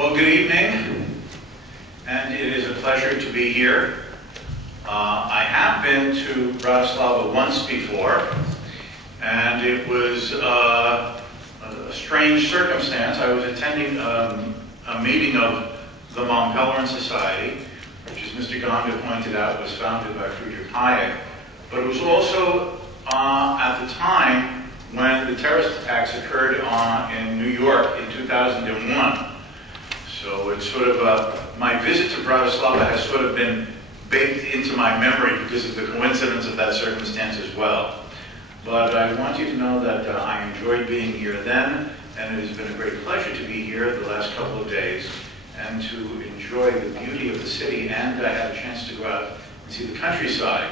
Well, good evening, and it is a pleasure to be here. I have been to Bratislava once before, and it was a strange circumstance. I was attending a meeting of the Mont Pelerin Society, which, as Mr. Ganga pointed out, was founded by Friedrich Hayek, but it was also at the time when the terrorist attacks occurred in New York in 2001. So it's sort of, my visit to Bratislava has sort of been baked into my memory because of the coincidence of that circumstance as well. But I want you to know that I enjoyed being here then, and it has been a great pleasure to be here the last couple of days and to enjoy the beauty of the city, and I had a chance to go out and see the countryside.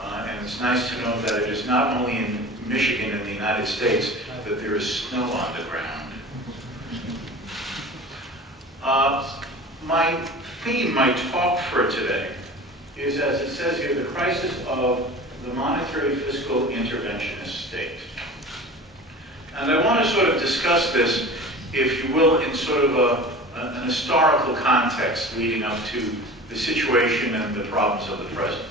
And it's nice to know that it is not only in Michigan in the United States that there is snow on the ground. My theme, my talk for today, is, as it says here, the crisis of the monetary fiscal interventionist state. And I want to sort of discuss this, if you will, in sort of an historical context leading up to the situation and the problems of the present.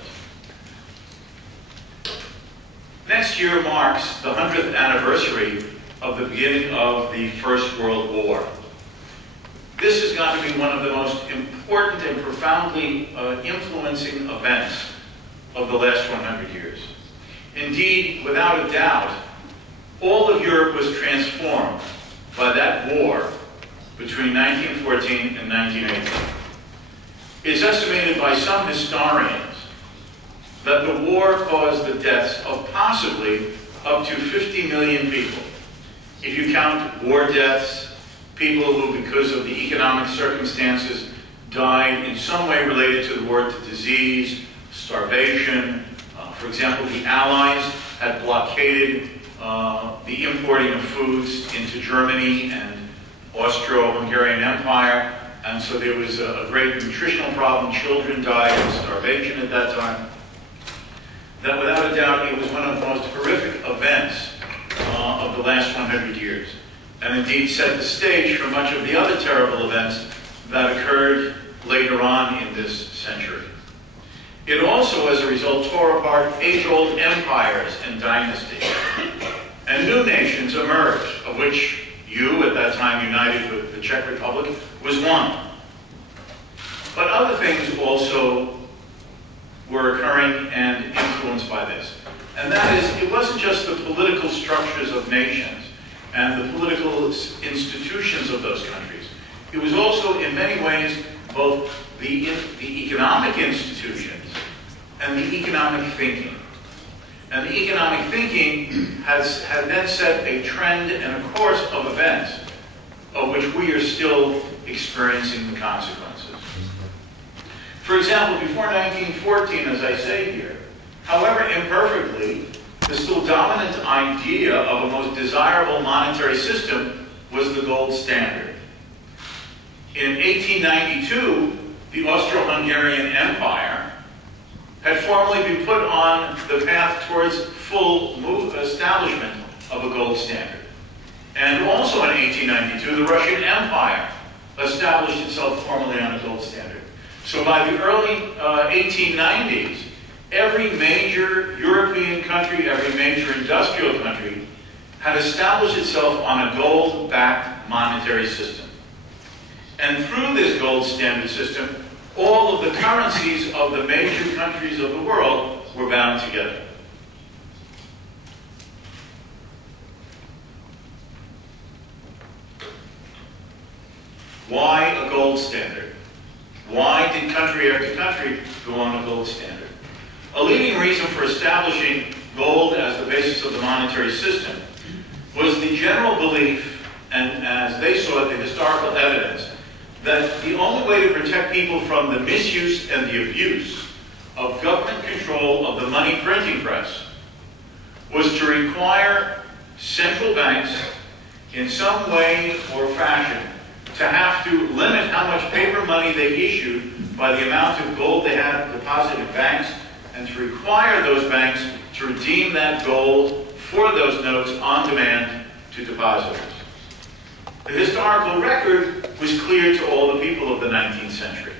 Next year marks the 100th anniversary of the beginning of the First World War. This is going to be one of the most important and profoundly influencing events of the last 100 years. Indeed, without a doubt, all of Europe was transformed by that war between 1914 and 1918. It's estimated by some historians that the war caused the deaths of possibly up to 50 million people. If you count war deaths, people who, because of the economic circumstances, died in some way related to the war, to disease, starvation. For example, the Allies had blockaded the importing of foods into Germany and Austro-Hungarian Empire, and so there was a great nutritional problem. Children died of starvation at that time. That, without a doubt, it was one of the most horrific events of the last 100 years, and indeed set the stage for much of the other terrible events that occurred later on in this century. It also, as a result, tore apart age-old empires and dynasties, and new nations emerged, of which you, at that time united with the Czech Republic, was one. But other things also were occurring and influenced by this. And that is, it wasn't just the political structures of nations and the political institutions of those countries. It was also, in many ways, both the economic institutions and the economic thinking. And the economic thinking had then set a trend and a course of events of which we are still experiencing the consequences. For example, before 1914, as I say here, however imperfectly, the still dominant idea of a most desirable monetary system was the gold standard. In 1892, the Austro-Hungarian Empire had formally been put on the path towards full establishment of a gold standard. And also in 1892, the Russian Empire established itself formally on a gold standard. So by the early 1890s, every major European country, every major industrial country had established itself on a gold-backed monetary system. And through this gold standard system, all of the currencies of the major countries of the world were bound together. Why a gold standard? Why did country after country go on a gold standard? A leading reason for establishing gold as the basis of the monetary system was the general belief, and as they saw it, the historical evidence, that the only way to protect people from the misuse and the abuse of government control of the money printing press was to require central banks in some way or fashion to have to limit how much paper money they issued by the amount of gold they had deposited in banks, and to require those banks to redeem that gold for those notes on demand to depositors. The historical record was clear to all the people of the 19th century.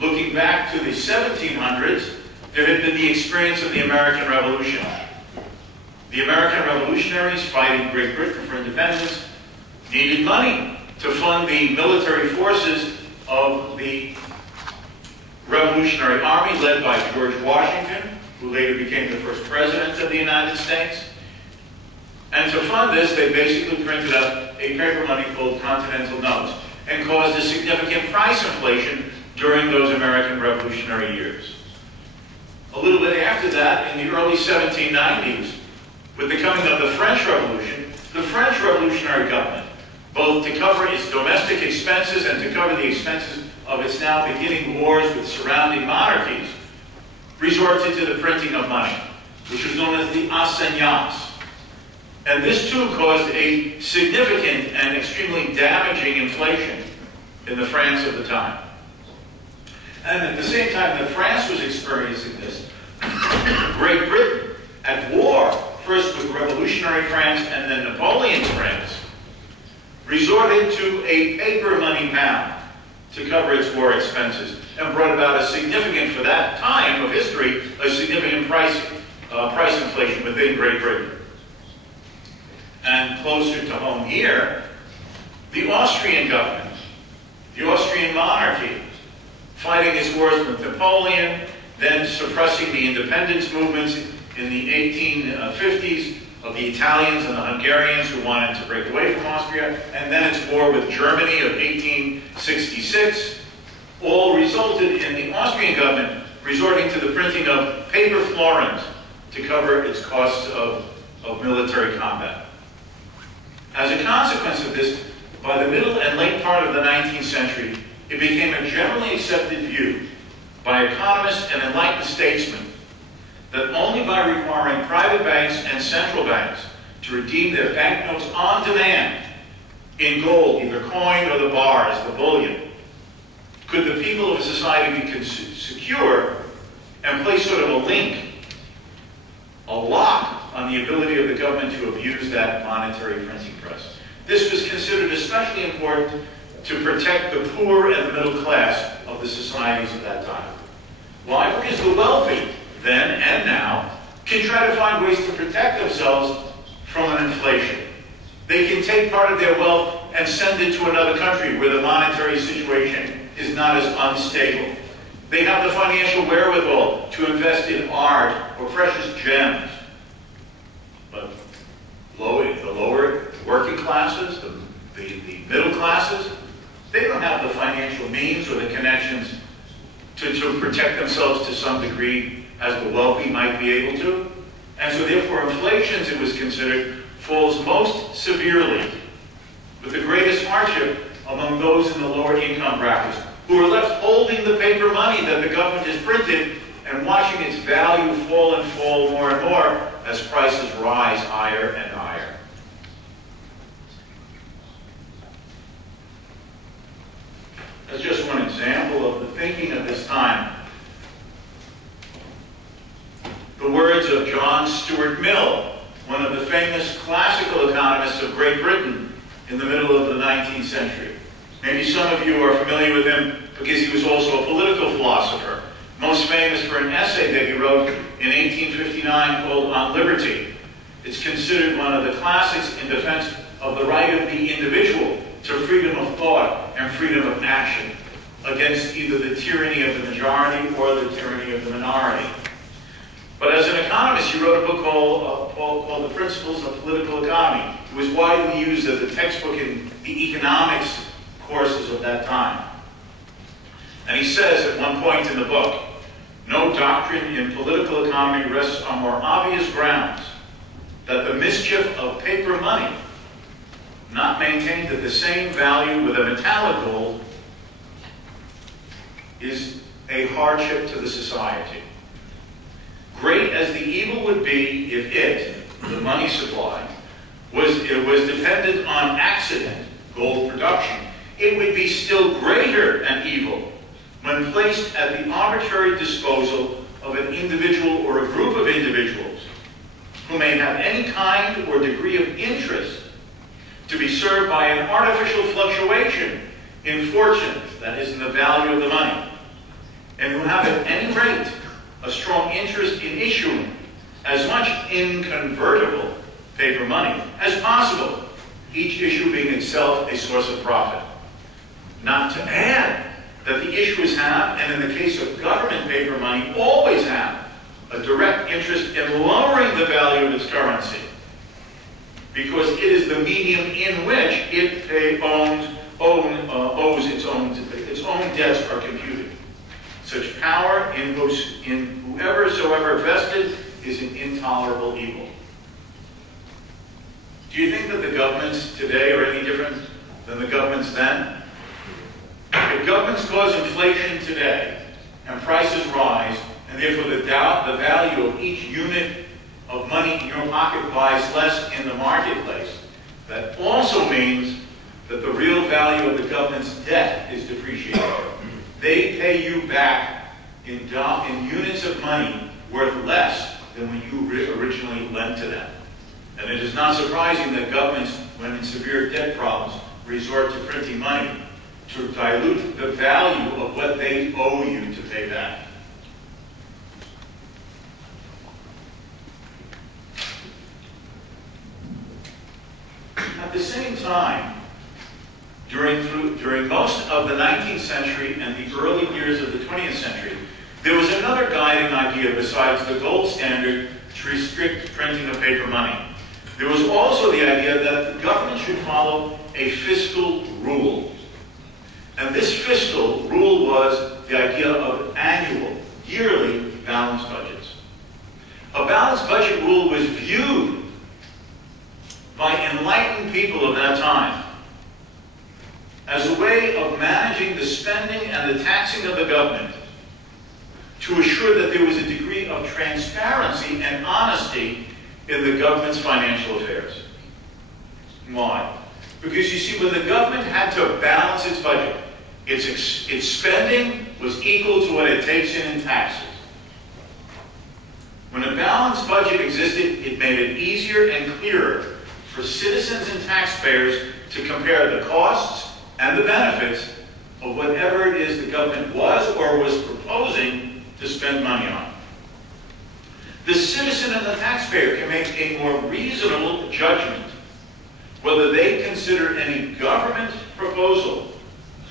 Looking back to the 1700s, there had been the experience of the American Revolution. The American revolutionaries fighting Great Britain for independence needed money to fund the military forces of the Revolutionary Army led by George Washington, who later became the first president of the United States. And to fund this, they basically printed up a paper money called Continental Notes and caused a significant price inflation during those American Revolutionary years. A little bit after that, in the early 1790s, with the coming of the French Revolution, the French Revolutionary government, both to cover its domestic expenses and to cover the expenses of its now beginning wars with surrounding monarchies, resorted to the printing of money, which was known as the assignats. And this too caused a significant and extremely damaging inflation in the France of the time. And at the same time that France was experiencing this, Great Britain, at war, first with revolutionary France and then Napoleon's France, resorted to a paper money pound to cover its war expenses and brought about a significant, for that time of history, a significant price inflation within Great Britain. And closer to home here, the Austrian government, the Austrian monarchy, fighting its wars with Napoleon, then suppressing the independence movements in the 1850s of the Italians and the Hungarians who wanted to break away from Austria, and then its war with Germany of 1866, all resulted in the Austrian government resorting to the printing of paper florins to cover its costs of military combat. As a consequence of this, by the middle and late part of the 19th century, it became a generally accepted view by economists and enlightened statesmen that only by requiring private banks and central banks to redeem their banknotes on demand in gold, either coin or the bars, the bullion, could the people of a society be secure and place sort of a link, a lock, on the ability of the government to abuse that monetary printing press. This was considered especially important to protect the poor and the middle class of the societies of that time. Why? Because the wealthy, then and now, can try to find ways to protect themselves from an inflation. They can take part of their wealth and send it to another country where the monetary situation is not as unstable. They have the financial wherewithal to invest in art or precious gems. But the lower working classes, the middle classes, they don't have the financial means or the connections to protect themselves to some degree as the wealthy might be able to. And so therefore inflation, as it was considered, falls most severely with the greatest hardship among those in the lower income brackets who are left holding the paper money that the government has printed and watching its value fall and fall more and more as prices rise higher and higher. That's just one example of the thinking of this time. The words of John Stuart Mill, one of the famous classical economists of Great Britain in the middle of the 19th century. Maybe some of you are familiar with him because he was also a political philosopher, most famous for an essay that he wrote in 1859 called On Liberty. It's considered one of the classics in defense of the right of the individual to freedom of thought and freedom of action against either the tyranny of the majority or the tyranny of the minority. But as an economist, he wrote a book called The Principles of Political Economy. It was widely used as a textbook in the economics courses of that time. And he says at one point in the book, no doctrine in political economy rests on more obvious grounds that the mischief of paper money, not maintained at the same value with a metallic gold, is a hardship to the society. Great as the evil would be if it, the money supply, was dependent on accident, gold production, it would be still greater an evil when placed at the arbitrary disposal of an individual or a group of individuals who may have any kind or degree of interest to be served by an artificial fluctuation in fortunes, that is, in the value of the money, and who have at any rate a strong interest in issuing as much inconvertible paper money as possible, each issue being itself a source of profit. Not to add that the issuers have, and in the case of government paper money, always have, a direct interest in lowering the value of its currency, because it is the medium in which it owes its own debts are computed. Such power in whoever soever vested is an intolerable evil. Do you think that the governments today are any different than the governments then? If governments cause inflation today and prices rise, and therefore the value of each unit of money in your pocket buys less in the marketplace, that also means that the real value of the government's debt is depreciated. They pay you back in units of money worth less than when you originally lent to them. And it is not surprising that governments, when in severe debt problems, resort to printing money to dilute the value of what they owe you to pay back. At the same time, during most of the 19th century and the early years of the 20th century, there was another guiding idea besides the gold standard to restrict printing of paper money. There was also the idea that the government should follow a fiscal rule. And this fiscal rule was the idea of annual, yearly balanced budgets. A balanced budget rule was viewed by enlightened people of that time as a way of managing the spending and the taxing of the government to assure that there was a degree of transparency and honesty in the government's financial affairs. Why? Because you see, when the government had to balance its budget, its spending was equal to what it takes in taxes. When a balanced budget existed, it made it easier and clearer for citizens and taxpayers to compare the costs and the benefits of whatever it is the government was or was proposing to spend money on. The citizen and the taxpayer can make a more reasonable judgment whether they consider any government proposal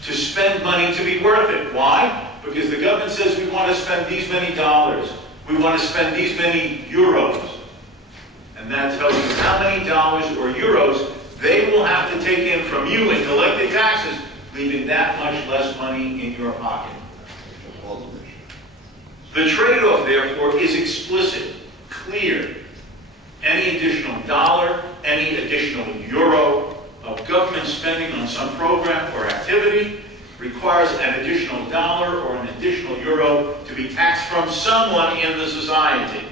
to spend money to be worth it. Why? Because the government says we want to spend these many dollars, we want to spend these many euros. And that tells you how many dollars or euros they will have to take in from you in collected taxes, leaving that much less money in your pocket. The trade-off, therefore, is explicit, clear. Any additional dollar, any additional euro of government spending on some program or activity requires an additional dollar or an additional euro to be taxed from someone in the society.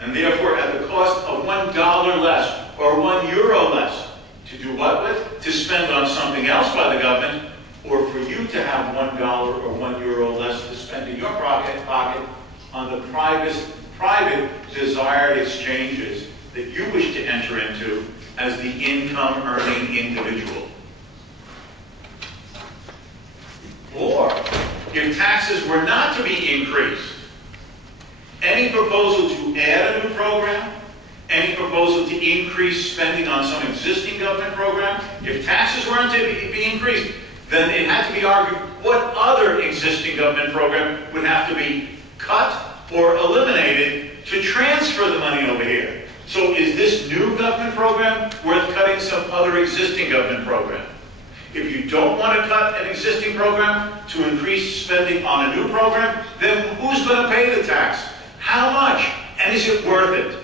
And therefore, at the cost of $1 less or €1 less, to do what with? To spend on something else by the government, or for you to have $1 or €1 less to spend in your pocket on the private desired exchanges that you wish to enter into as the income-earning individual. Or, if taxes were not to be increased, any proposal to add a new program, any proposal to increase spending on some existing government program, if taxes weren't to be increased, then it had to be argued what other existing government program would have to be cut or eliminated to transfer the money over here. So is this new government program worth cutting some other existing government program? If you don't want to cut an existing program to increase spending on a new program, then who's going to pay the tax? How much? And is it worth it?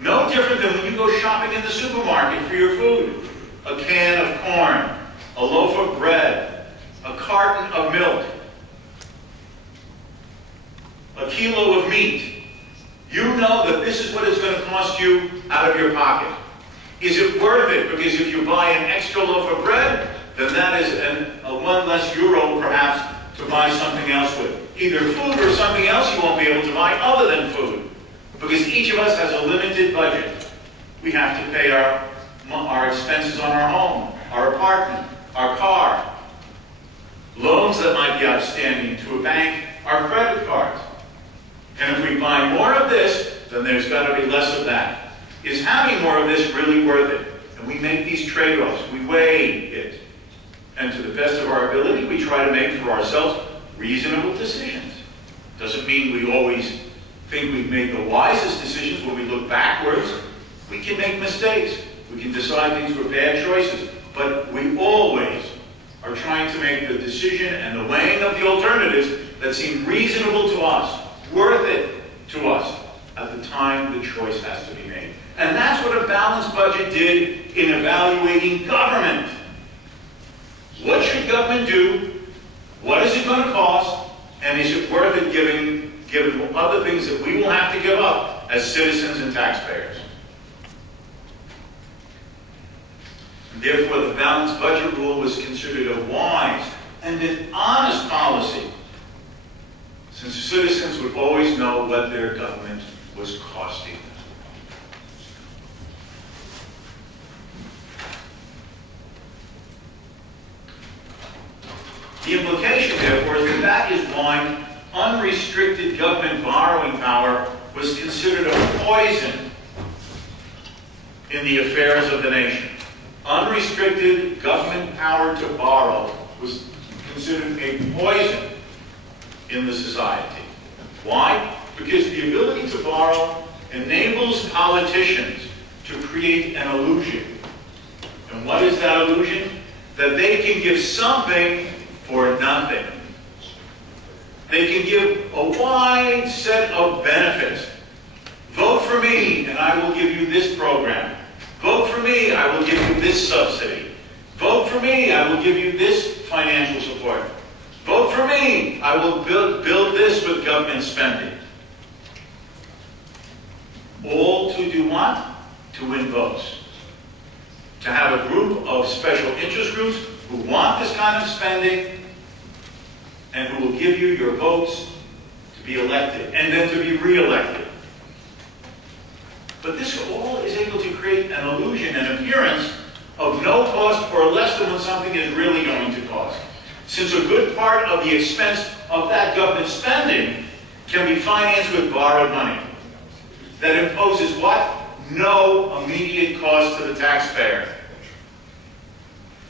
No different than when you go shopping in the supermarket for your food. A can of corn, a loaf of bread, a carton of milk, a kilo of meat. You know that this is what it's going to cost you out of your pocket. Is it worth it? Because if you buy an extra loaf of bread, then that is a one less euro perhaps to buy something else with. Either food or something else you won't be able to buy other than food. Because each of us has a limited budget. We have to pay our expenses on our home, our apartment, our car, loans that might be outstanding to a bank, our credit cards. And if we buy more of this, then there's got to be less of that. Is having more of this really worth it? And we make these trade-offs. We weigh it. And to the best of our ability, we try to make for ourselves reasonable decisions. Doesn't mean we always think we've made the wisest decisions. When we look backwards, we can make mistakes. We can decide things were bad choices. But we always are trying to make the decision and the weighing of the alternatives that seem reasonable to us, worth it to us, at the time the choice has to be made. And that's what a balanced budget did in evaluating government. What should government do? What is it going to cost? And is it worth it given other things that we will have to give up as citizens and taxpayers? And therefore, the balanced budget rule was considered a wise and an honest policy, since citizens would always know what their government was costing them. The implication, therefore, is that that is why unrestricted government borrowing power was considered a poison in the affairs of the nation. Unrestricted government power to borrow was considered a poison in the society. Why? Because the ability to borrow enables politicians to create an illusion. And what is that illusion? That they can give something for nothing. They can give a wide set of benefits. Vote for me, and I will give you this program. Vote for me, I will give you this subsidy. Vote for me, I will give you this financial support. Vote for me, I will build this with government spending. All to do what? To win votes. To have a group of special interest groups who want this kind of spending and who will give you your votes to be elected and then to be re-elected. But this all is able to create an illusion, an appearance of no cost or less than what something is really going to cost. Since a good part of the expense of that government spending can be financed with borrowed money that imposes what? No immediate cost to the taxpayer.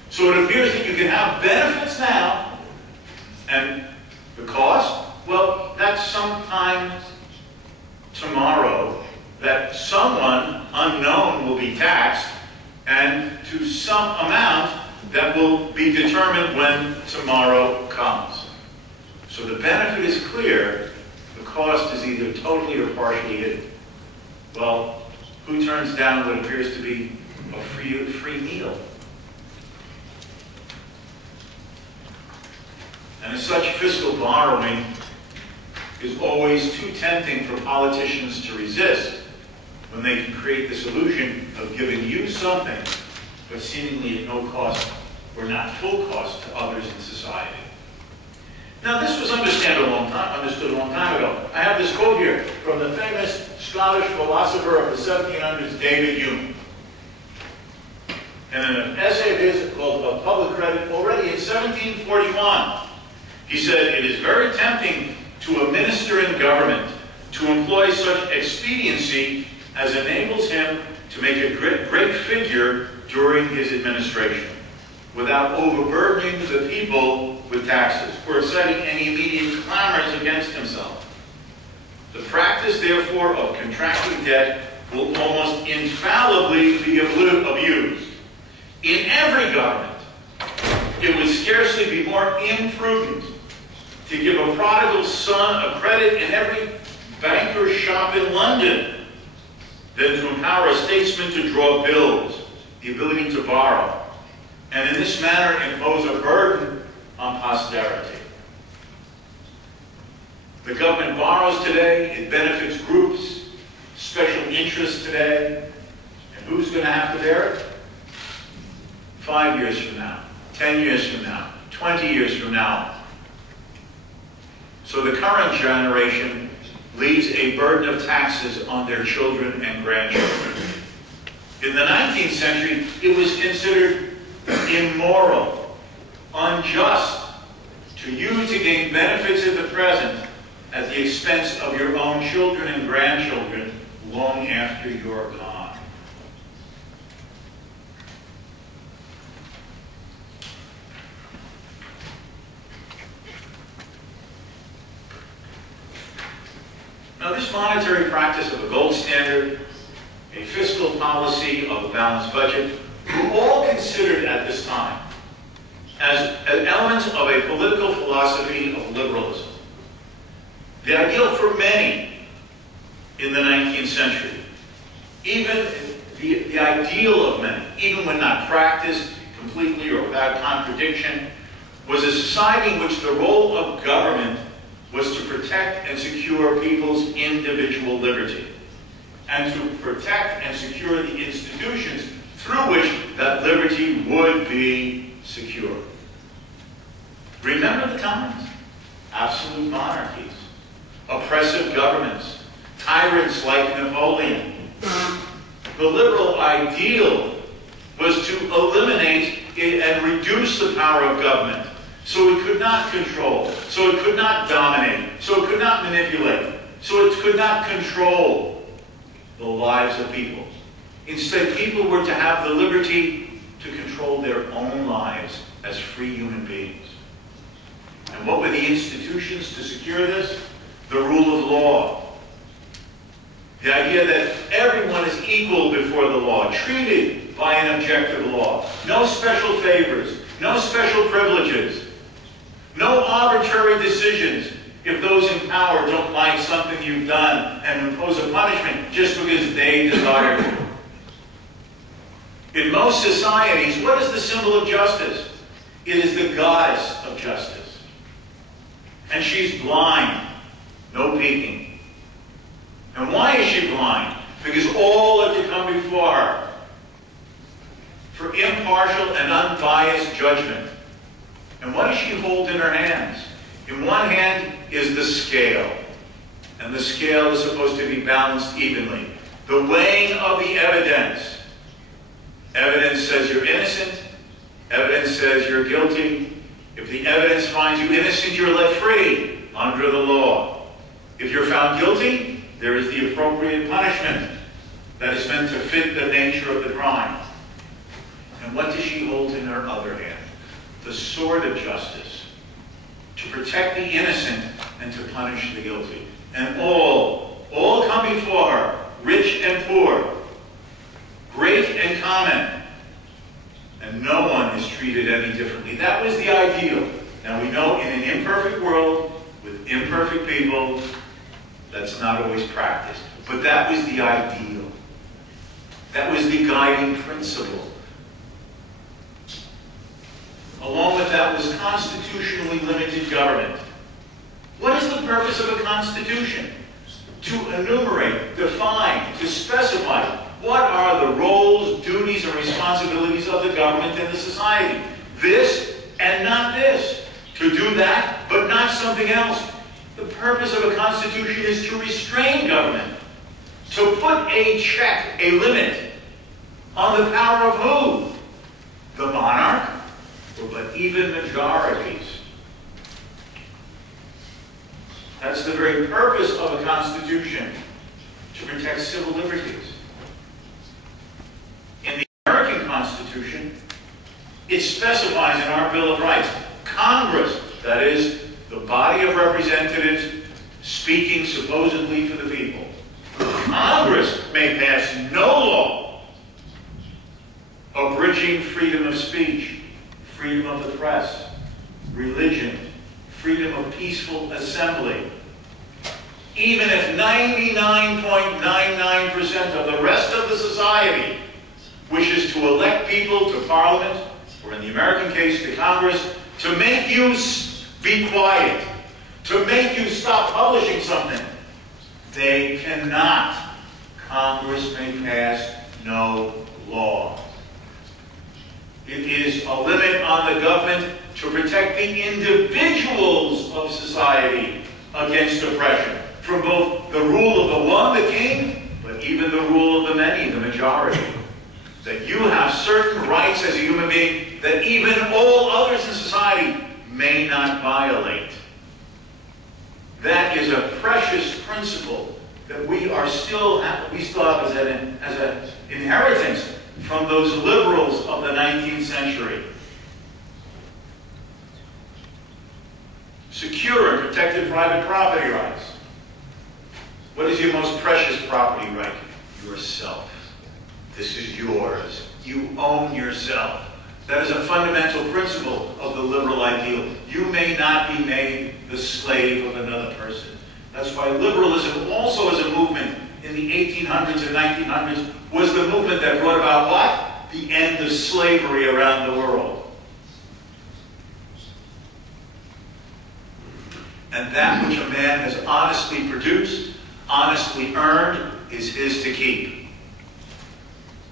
So it appears that you can have benefits now, and the cost, well, that's sometime tomorrow that someone unknown will be taxed, and to some amount that will be determined when tomorrow comes. So the benefit is clear, the cost is either totally or partially hidden. Well, who turns down what appears to be a free meal? And as such, fiscal borrowing is always too tempting for politicians to resist when they can create this illusion of giving you something, but seemingly at no cost or not full cost to others in society. Now, this was understood a long time ago. I have this quote here from the famous Scottish philosopher of the 1700s, David Hume. And in an essay of his called A Public Credit, already in 1741, he said, "It is very tempting to a minister in government to employ such expediency as enables him to make a great figure during his administration, without overburdening the people with taxes, or exciting any immediate clamors against himself. The practice, therefore, of contracting debt will almost infallibly be abused. In every government, it would scarcely be more imprudent to give a prodigal son a credit in every banker's shop in London than to empower a statesman to draw bills, the ability to borrow, and in this manner impose a burden on posterity. The government borrows today, it benefits groups, special interests today, and who's going to have to bear it? 5 years from now, 10 years from now, 20 years from now. So the current generation leaves a burden of taxes on their children and grandchildren. In the 19th century, it was considered immoral, unjust, to you to gain benefits at the present at the expense of your own children and grandchildren long after you're gone. Now, this monetary practice of a gold standard, a fiscal policy of a balanced budget, were all considered at this time as elements of a political philosophy of liberalism. The ideal for many in the 19th century, even the ideal of many, even when not practiced completely or without contradiction, was a society in which the role of government was to protect and secure people's individual liberty, and to protect and secure the institutions through which that liberty would be secure. Remember the times? Absolute monarchies, oppressive governments, tyrants like Napoleon. The liberal ideal was to eliminate and reduce the power of government so it could not control, so it could not dominate, so it could not manipulate, so it could not control the lives of people. Instead, people were to have the liberty to control their own lives as free human beings. And what were the institutions to secure this? The rule of law. The idea that everyone is equal before the law, treated by an objective law. No special favors, no special privileges, no arbitrary decisions if those in power don't like something you've done and impose a punishment just because they desire to. In most societies, what is the symbol of justice? It is the goddess of justice. And she's blind, no peeking. And why is she blind? Because all are to come before her for impartial and unbiased judgment. And what does she hold in her hands? In one hand is the scale. And the scale is supposed to be balanced evenly. The weighing of the evidence. Evidence says you're innocent. Evidence says you're guilty. If the evidence finds you innocent, you're let free under the law. If you're found guilty, there is the appropriate punishment that is meant to fit the nature of the crime. And what does she hold in her other hand? The sword of justice, to protect the innocent and to punish the guilty. And all come before her, rich and poor, great and common, and no one is treated any differently. That was the ideal. Now we know in an imperfect world, with imperfect people, that's not always practiced. But that was the ideal. That was the guiding principle. Along with that was constitutionally limited government. What is the purpose of a constitution? To enumerate, define, to specify what are the roles, duties, and responsibilities of the government and the society. This and not this. To do that, but not something else. The purpose of a constitution is to restrain government. To put a check, a limit, on the power of who? The monarch? But even majorities. That's the very purpose of a constitution, to protect civil liberties. In the American Constitution, it specifies in our Bill of Rights, Congress, that is, the body of representatives speaking supposedly for the people. Congress may pass no law abridging freedom of speech, freedom of the press, religion, freedom of peaceful assembly. Even if 99.99% of the rest of the society wishes to elect people to Parliament, or in the American case to Congress, to make you be quiet, to make you stop publishing something, they cannot. Congress may pass no law. It is a limit on the government to protect the individuals of society against oppression, from both the rule of the one, the king, but even the rule of the many, the majority. that you have certain rights as a human being that even all others in society may not violate. That is a precious principle that we still have as an inheritance from those liberals of the 19th century. Secure and protected private property rights. What is your most precious property right? Yourself. This is yours. You own yourself. That is a fundamental principle of the liberal ideal. You may not be made the slave of another person. That's why liberalism also as a movement in the 1800s and 1900s was the movement that brought about what? The end of slavery around the world. And that which a man has honestly produced, honestly earned, is his to keep.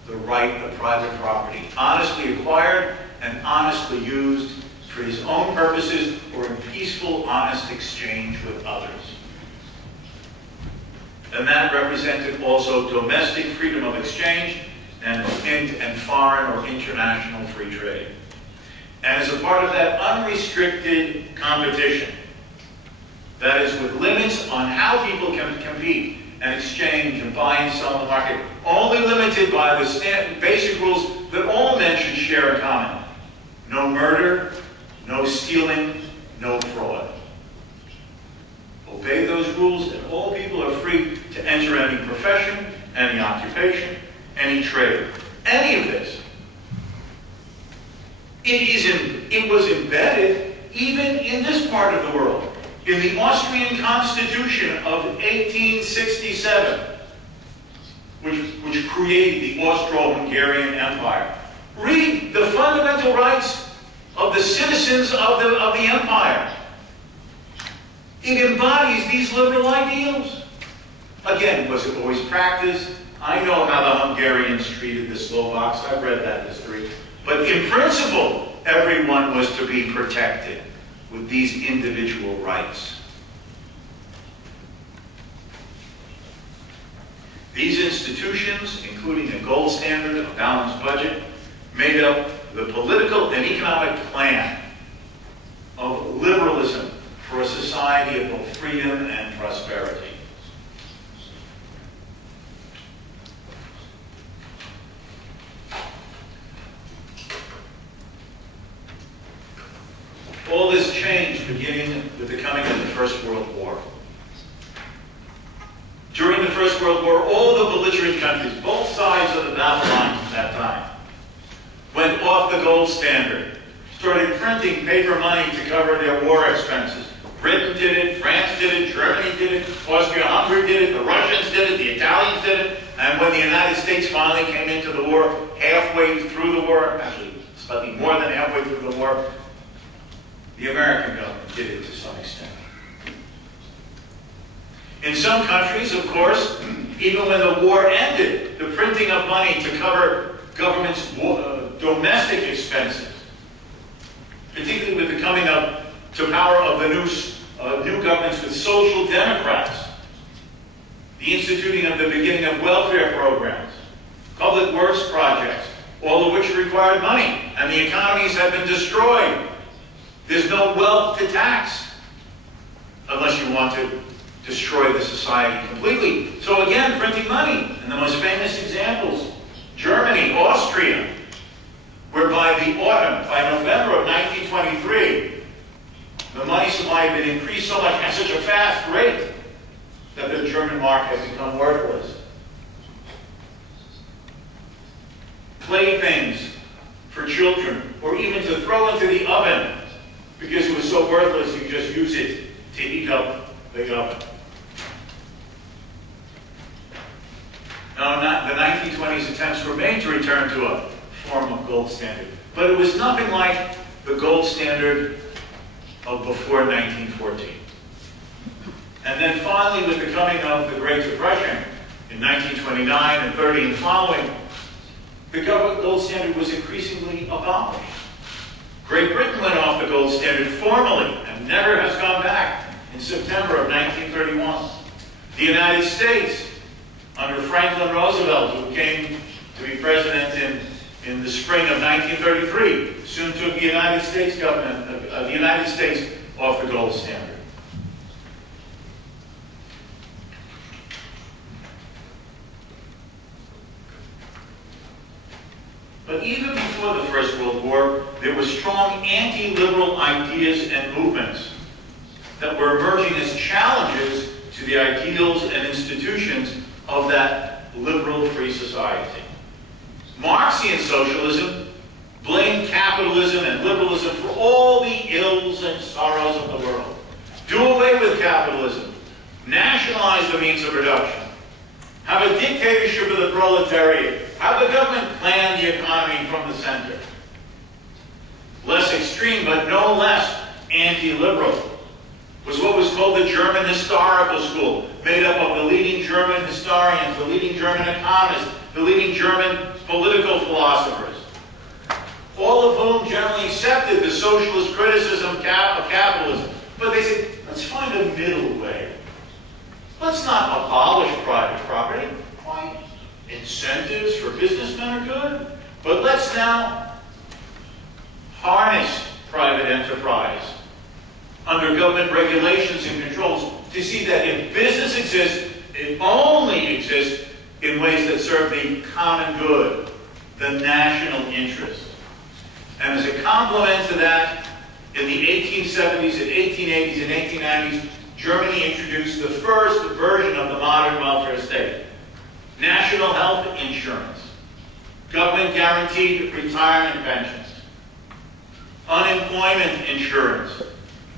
The right of private property, honestly acquired and honestly used for his own purposes or in peaceful, honest exchange with others. And that represented also domestic freedom of exchange and foreign or international free trade. And as a part of that, unrestricted competition. That is, with limits on how people can compete and exchange and buy and sell in the market, only limited by the basic rules that all men should share in common. No murder, no stealing, no fraud. Obey those rules and all people are free to enter any profession, any occupation, any trade. Any of this. It was embedded even in this part of the world. In the Austrian Constitution of 1867, which created the Austro-Hungarian Empire. Read the fundamental rights of the citizens of the empire. It embodies these liberal ideals. Again, was it always practiced? I know how the Hungarians treated the Slovaks. I've read that history. But in principle, everyone was to be protected with these individual rights. These institutions, including a gold standard, a balanced budget, made up the political and economic plan of liberalism for a society of both freedom and prosperity. All this changed beginning with the coming of the First World War. During the First World War, all the belligerent countries, both sides of the battle lines at that time, went off the gold standard, started printing paper money to cover their war expenses. Britain did it, France did it, Germany did it, Austro-Hungary did it, the Russians did it, the Italians did it, and when the United States finally came into the war, halfway through the war, actually slightly more than halfway through the war, the American government did it to some extent. In some countries, of course, even when the war ended, the printing of money to cover government's domestic expenses, particularly with the coming to power of the new governments with social democrats, the instituting of the beginning of welfare programs, public works projects, all of which required money, and the economies have been destroyed. There's no wealth to tax unless you want to destroy the society completely. So again, printing money. And the most famous examples, Germany, Austria, where by the autumn, by November of 1923, the money supply had been increased so much at such a fast rate that the German mark had become worthless. Playthings for children, or even to throw into the oven, because it was so worthless, you just use it to heat up the oven. Now, the 1920s attempts were made to return to a form of gold standard, but it was nothing like the gold standard of before 1914. And then finally, with the coming of the Great Depression in 1929 and 30 and following, the gold standard was increasingly abolished. Great Britain went off the gold standard formally and never has gone back in September of 1931. The United States, under Franklin Roosevelt, who came to be president in the spring of 1933, soon took the United States government, the United States off the gold standard. But even before the First World War, there were strong anti-liberal ideas and movements that were emerging as challenges to the ideals and institutions of that liberal free society. Marxian socialism blamed capitalism and liberalism for all the ills and sorrows of the world. Do away with capitalism. Nationalize the means of production. Have a dictatorship of the proletariat. Have the government plan the economy from the center. Less extreme, but no less anti-liberal, was what was called the German Historical School, made up of the leading German historians, the leading German economists, the leading German political philosophers, all of whom generally accepted the socialist criticism of capitalism. But they said, let's find a middle way. Let's not abolish private property. Why? Incentives for businessmen are good. But let's now harness private enterprise under government regulations and controls to see that if business exists, it only exists in ways that serve the common good, the national interest. And as a complement to that, in the 1870s and 1880s and 1890s, Germany introduced the first version of the modern welfare state. National health insurance, government-guaranteed retirement pensions, unemployment insurance,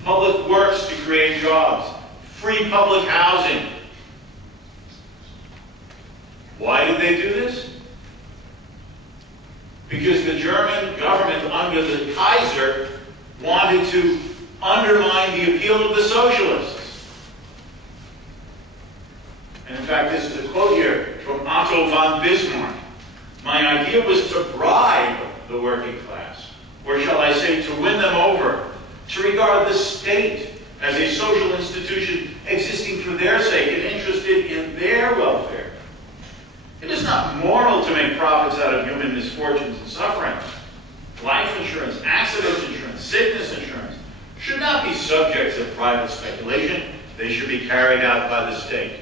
public works to create jobs, free public housing. Why did they do this? Because the German government under the Kaiser wanted to undermine the appeal of the socialists. And in fact, this is a quote here from Otto von Bismarck. My idea was to bribe the working class, or shall I say to win them over, to regard the state as a social institution existing for their sake and interested in their welfare. It is not moral to make profits out of human misfortunes and suffering. Life insurance, accident insurance, sickness insurance should not be subjects of private speculation. They should be carried out by the state.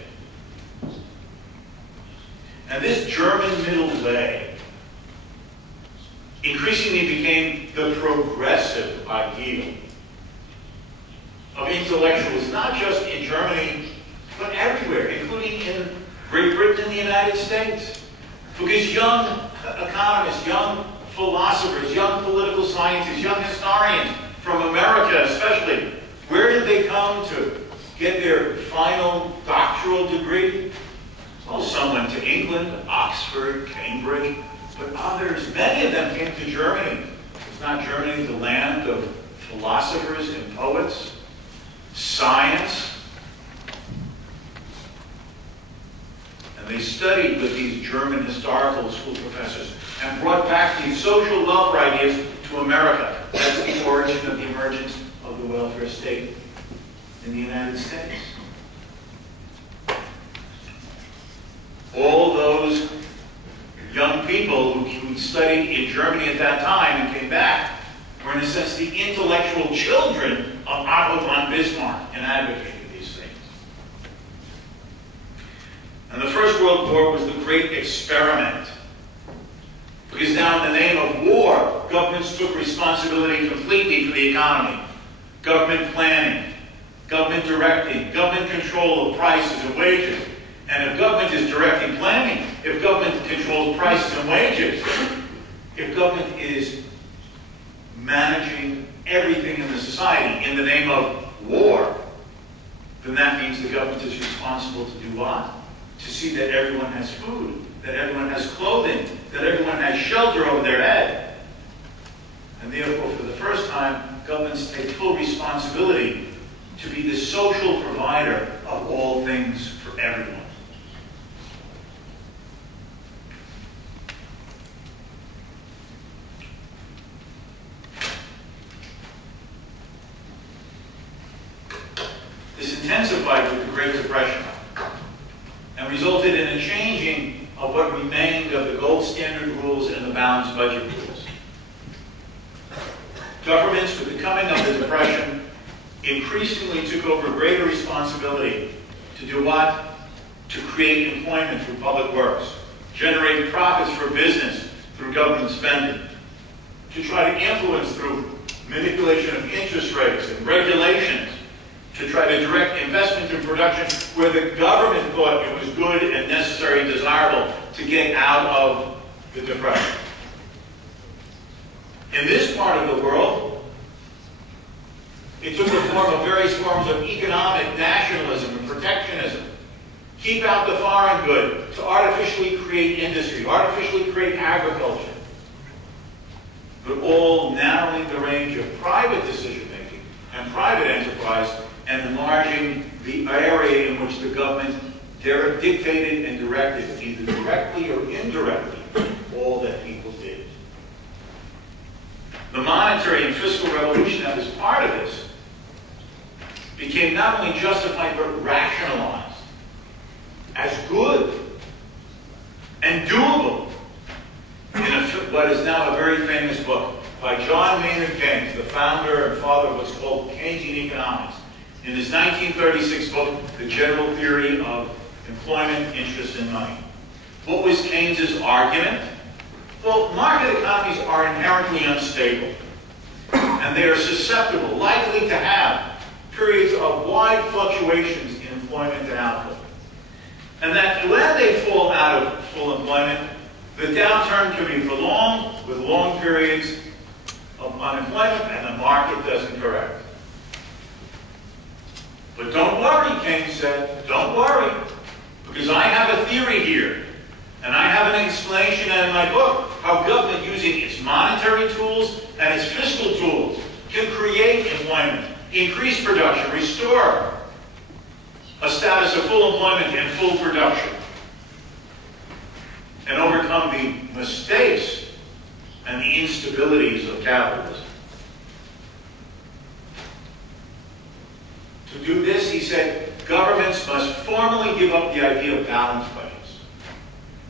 And this German middle way increasingly became the progressive ideal of intellectuals, not just in Germany, but everywhere, including in Great Britain and the United States. Because young economists, young philosophers, young political scientists, young historians from America especially, where did they come to get their final doctoral degree? Well, some went to England, Oxford, Cambridge, but others, many of them came to Germany. Is not Germany the land of philosophers and poets? Science? And they studied with these German historical school professors and brought back these social welfare ideas to America. That's the origin of the emergence of the welfare state in the United States. All those young people who studied in Germany at that time and came back were, in a sense, the intellectual children of Otto von Bismarck and advocating these things. And the First World War was the great experiment. Because now in the name of war, governments took responsibility completely for the economy. Government planning, government directing, government control of prices and wages. And if government is directing planning, if government controls prices and wages, if government is managing everything in the society in the name of war, then that means the government is responsible to do what? To see that everyone has food, that everyone has clothing, that everyone has shelter over their head. And therefore, for the first time, governments take full responsibility to be the social provider of all things for everyone. This intensified with the Great Depression and resulted in a changing of what remained of the gold standard balanced budget rules. Governments, with the coming of the Depression, increasingly took over greater responsibility to do what? To create employment through public works, generate profits for business through government spending, to try to influence through manipulation of interest rates and regulations, to try to direct investment in production where the government thought it was good and necessary and desirable to get out of the Depression. In this part of the world, it took the form of various forms of economic nationalism and protectionism. Keep out the foreign good, to artificially create industry, artificially create agriculture, but all narrowing the range of private decision-making and private enterprise and enlarging the area in which the government dictated and directed, either directly or indirectly, all that people did. The monetary and fiscal revolution that was part of this became not only justified but rationalized as good and doable in what is now a very famous book by John Maynard Keynes, the founder and father of what's called Keynesian economics. In his 1936 book, The General Theory of Employment, Interest, and Money. What was Keynes's argument? Well, market economies are inherently unstable, and they are susceptible, likely to have periods of wide fluctuations in employment and output. And that when they fall out of full employment, the downturn can be prolonged with long periods of unemployment, and the market doesn't correct. But don't worry, Keynes said, don't worry, because I have a theory here, and I have an explanation in my book how government, using its monetary tools and its fiscal tools, can create employment, increase production, restore a status of full employment and full production, and overcome the mistakes and the instabilities of capitalism. To do this, he said, governments must formally give up the idea of balanced budgets.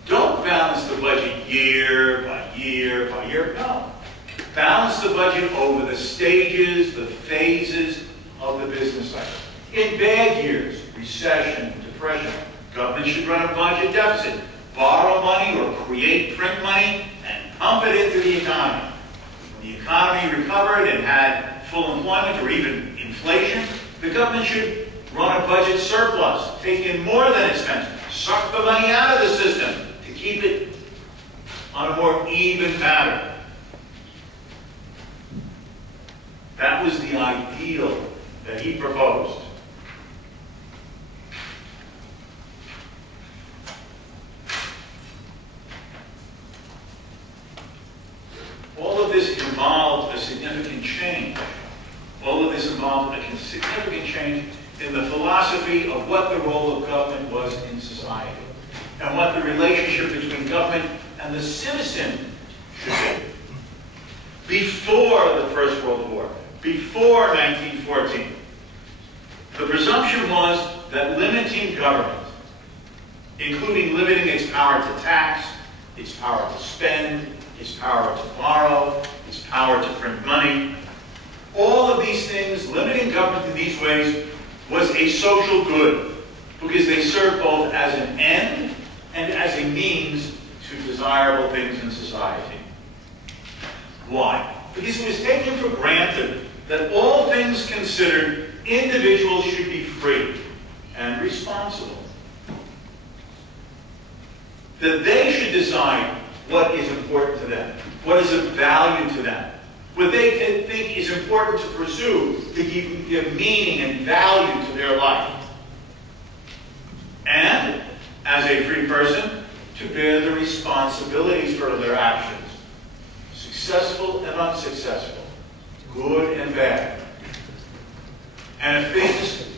Don't balance the budget year by year by year. No. Balance the budget over the stages, the phases of the business cycle. In bad years, recession, depression, government should run a budget deficit, borrow money or create print money, and pump it into the economy. When the economy recovered and had full employment or even inflation, the government should run a budget surplus, take in more than it spends, suck the money out of the system to keep it on a more even pattern. That was the ideal that he proposed. All of this involved a significant change. All of this involved a significant change in the philosophy of what the role of government was in society and what the relationship between government and the citizen should be. Before the First World War, before 1914, the presumption was that limiting government, including limiting its power to tax, its power to spend, its power to borrow, its power to print money, all of these things, limiting government in these ways, was a social good because they served both as an end and as a means to desirable things in society. Why? Because it was taken for granted that all things considered, individuals should be free and responsible. That they should decide what is important to them, what is of value to them, what they can think is important to pursue to give meaning and value to their life. And, as a free person, to bear the responsibilities for their actions, successful and unsuccessful, good and bad. And if things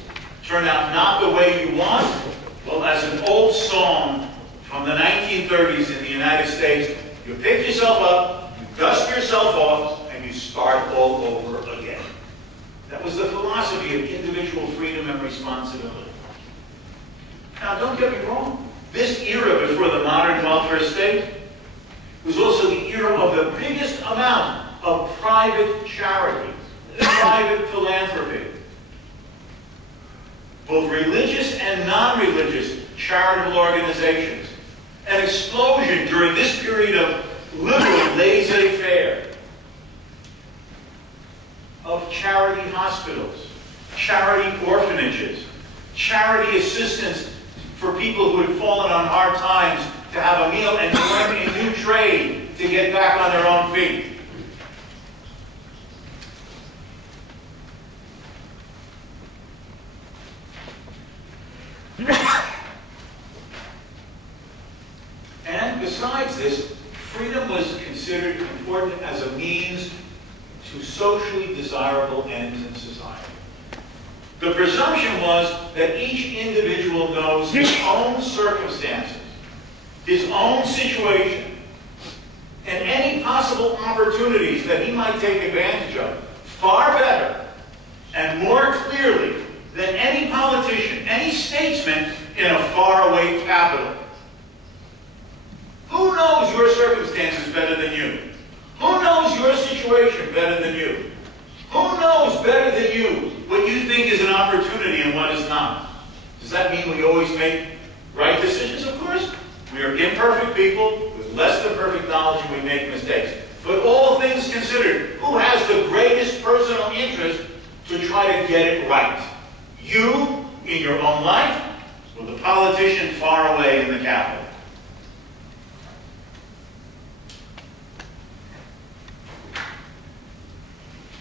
turn out not the way you want, well, as an old song from the 1930s in the United States, you pick yourself up, you dust yourself off, and you start all over again. That was the philosophy of individual freedom and responsibility. Now, don't get me wrong. This era before the modern welfare state was also the era biggest amount of private charity, private philanthropy, both religious and non-religious charitable organizations. An explosion during this period of liberal laissez-faire, of charity hospitals, charity orphanages, charity assistance for people who had fallen on hard times to have a meal and to learn a new trade to get back on their own feet. And besides this, freedom was considered important as a means to socially desirable ends in society. The presumption was that each individual knows his own circumstances, his own situation, and any possible opportunities that he might take advantage of far better and more clearly than any politician, any statesman in a faraway capital. Who knows your circumstances better than you? Who knows your situation better than you? Who knows better than you what you think is an opportunity and what is not? Does that mean we always make right decisions? Of course. We are imperfect people with less than perfect knowledge, and we make mistakes. But all things considered, who has the greatest personal interest to try to get it right? You in your own life, or the politician far away in the capital?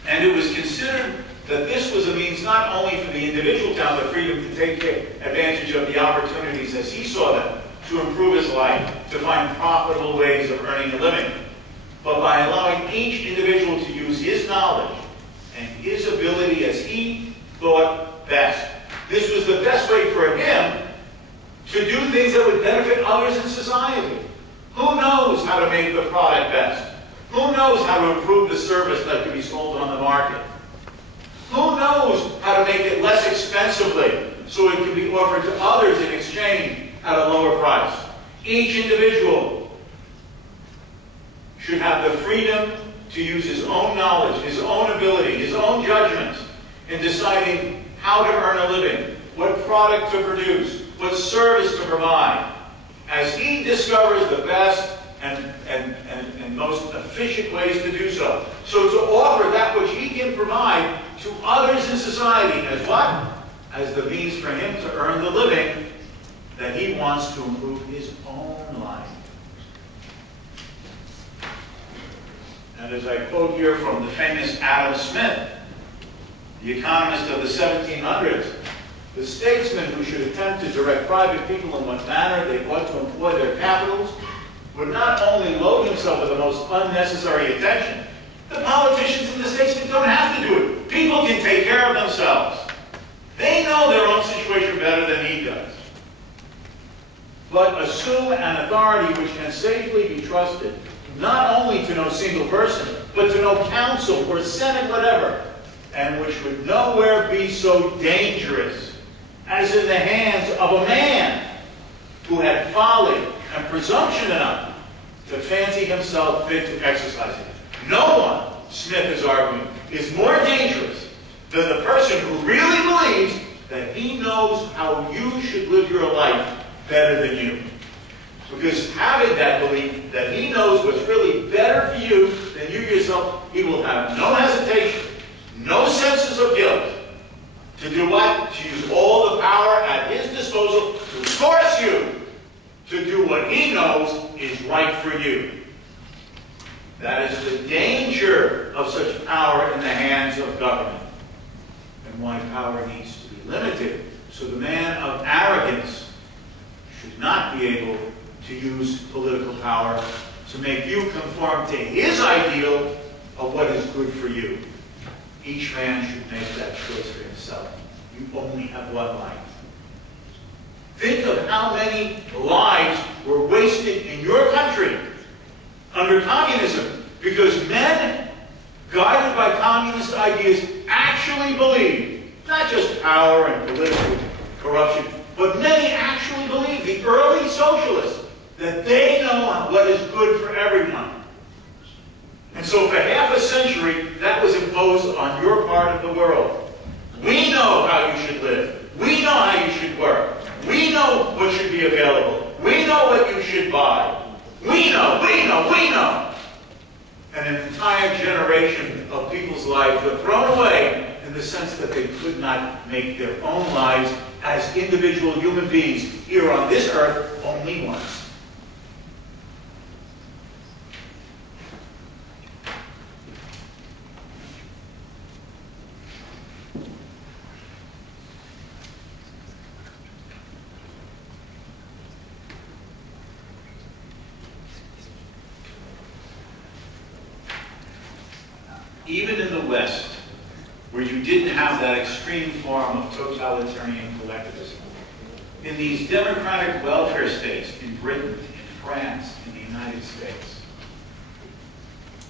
And it was considered that this was a means not only for the individual to have the freedom to take advantage of the opportunities as he saw them, to improve his life, to find profitable ways of earning a living, but by allowing each individual to use his knowledge and his ability as he thought best. This was the best way for him to do things that would benefit others in society. Who knows how to make the product best? Who knows how to improve the service that can be sold on the market? Who knows how to make it less expensively so it can be offered to others in exchange at a lower price? Each individual should have the freedom to use his own knowledge, his own ability, his own judgments in deciding how to earn a living, what product to produce, what service to provide, as he discovers the best and most efficient ways to do so. So to offer that which he can provide to others in society as what? As the means for him to earn the living that he wants to improve his own life. And as I quote here from the famous Adam Smith, the economist of the 1700s, the statesman who should attempt to direct private people in what manner they ought to employ their capitals would not only load himself with the most unnecessary attention. The politicians and the statesmen don't have to do it. People can take care of themselves. They know their own situation better than he does. But assume an authority which can safely be trusted, not only to no single person, but to no council or senate whatever, and which would nowhere be so dangerous as in the hands of a man who had folly and presumption enough to fancy himself fit to exercise it. No one, Smith is arguing, is more dangerous than the person who really believes that he knows how you should live your life better than you. Because having that belief that he knows what's really better for you than you yourself, he will have no hesitation, no senses of guilt, to do what? To use all the power at his disposal to force you to do what he knows is right for you. That is the danger of such power in the hands of government, and why power needs to be limited, so the man of arrogance should not be able to use political power to make you conform to his ideal of what is good for you. Each man should make that choice for himself. You only have one life. Think of how many lives were wasted in your country under communism because men, guided by communist ideas, actually believed, not just power and political corruption, but many actually believed, the early socialists, that they know what is good for everyone. so for half a century, that was imposed on your part of the world. We know how you should live. We know how you should work. We know what should be available. We know what you should buy. We know, we know, we know. And an entire generation of people's lives were thrown away in the sense that they could not make their own lives as individual human beings here on this earth only once. Even in the West, where you didn't have that extreme form of totalitarian collectivism, in these democratic welfare states, in Britain, in France, in the United States,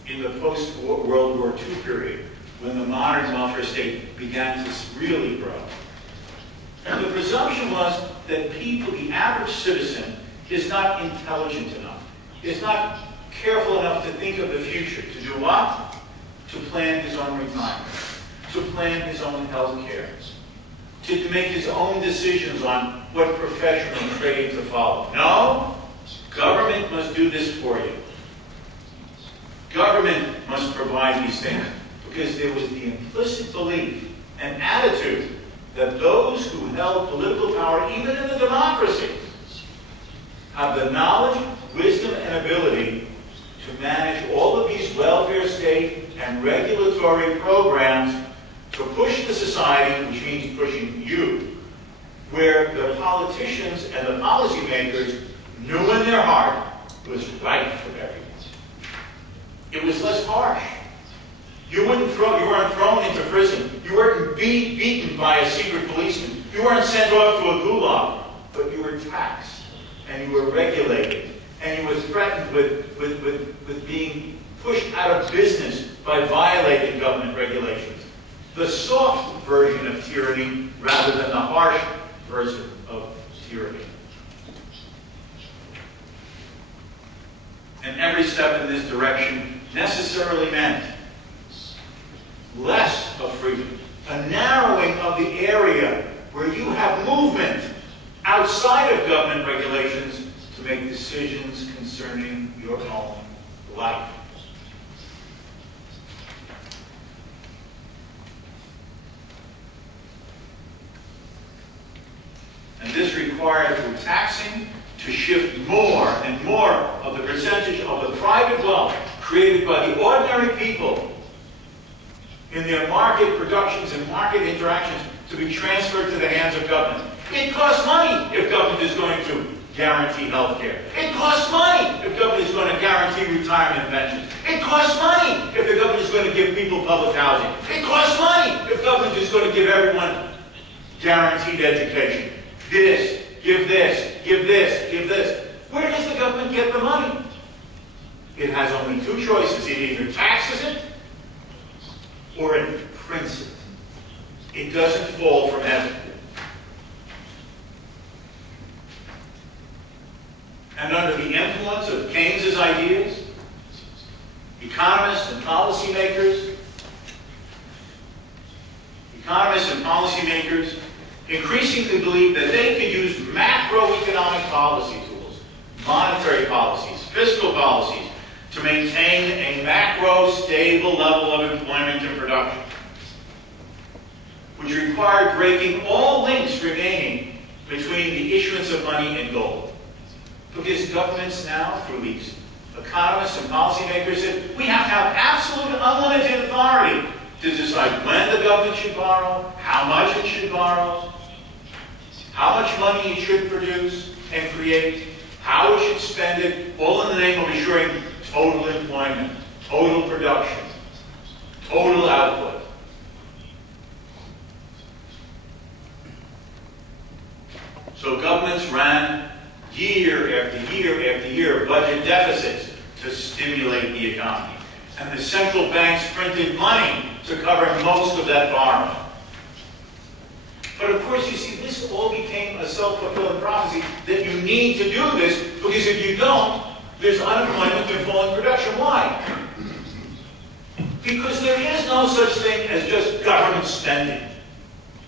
in the post-World War II period, when the modern welfare state began to really grow, and the presumption was that people, the average citizen, is not intelligent enough, is not careful enough to think of the future. To do what? To plan his own retirement, to plan his own health care, to make his own decisions on what profession or trade to follow. No, government must do this for you. Government must provide these things, because there was the implicit belief and attitude that those who held political power, even in a democracy, have the knowledge, wisdom, and ability to manage all of these welfare state and regulatory programs to push the society, which means pushing you, where the politicians and the policymakers knew in their heart was right for everyone. It was less harsh. You weren't thrown into prison. You weren't beaten by a secret policeman. You weren't sent off to a gulag, but you were taxed and you were regulated. And he was threatened with being pushed out of business by violating government regulations. The soft version of tyranny rather than the harsh version of tyranny. And every step in this direction necessarily meant less of freedom, a narrowing of the area where you have movement outside of government regulations to make decisions concerning your own life. And this required, through taxing, to shift more and more of the percentage of the private wealth created by the ordinary people in their market productions and market interactions to be transferred to the hands of government. It costs money if government is going to guarantee health care. It costs money if government is going to guarantee retirement pensions. It costs money if the government is going to give people public housing. It costs money if government is going to give everyone guaranteed education. This, give this, give this, give this. Where does the government get the money? It has only two choices. It either taxes it or it prints it. It doesn't fall from heaven. And under the influence of Keynes's ideas, economists and policymakers increasingly believe that they can use macroeconomic policy tools, monetary policies, fiscal policies, to maintain a macro stable level of employment and production, which required breaking all links remaining between the issuance of money and gold. Because governments now, through these economists and policymakers, said we have to have absolute unlimited authority to decide when the government should borrow, how much it should borrow, how much money it should produce and create, how it should spend it, all in the name of ensuring total employment, total production, total output. So governments ran year after year after year budget deficits to stimulate the economy. And the central banks printed money to cover most of that borrowing. But of course, you see, this all became a self-fulfilling prophecy that you need to do this, because if you don't, there's unemployment and falling production. Why? Because there is no such thing as just government spending.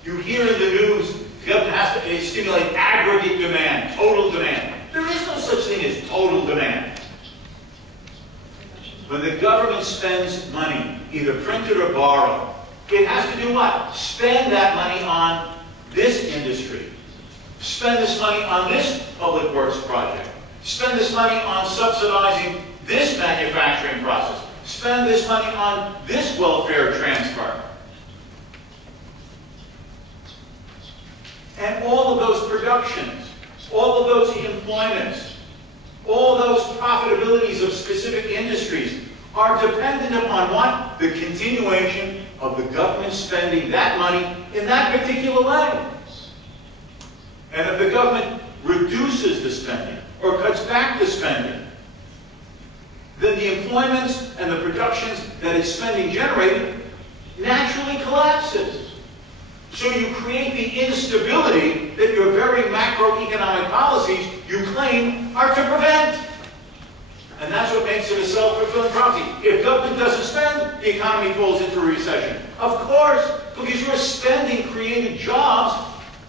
You hear in the news, the government has to stimulate aggregate demand, total demand. There is no such thing as total demand. When the government spends money, either printed or borrowed, it has to do what? Spend that money on this industry. Spend this money on this public works project. Spend this money on subsidizing this manufacturing process. Spend this money on this welfare transfer. And all of those productions, all of those employments, all those profitabilities of specific industries are dependent upon what? The continuation of the government spending that money in that particular way. And if the government reduces the spending or cuts back the spending, then the employments and the productions that its spending generated naturally collapses. So you create the instability that your very macroeconomic policies you claim are to prevent. And that's what makes it a self-fulfilling prophecy. If government doesn't spend, the economy falls into a recession. Of course, because your spending created jobs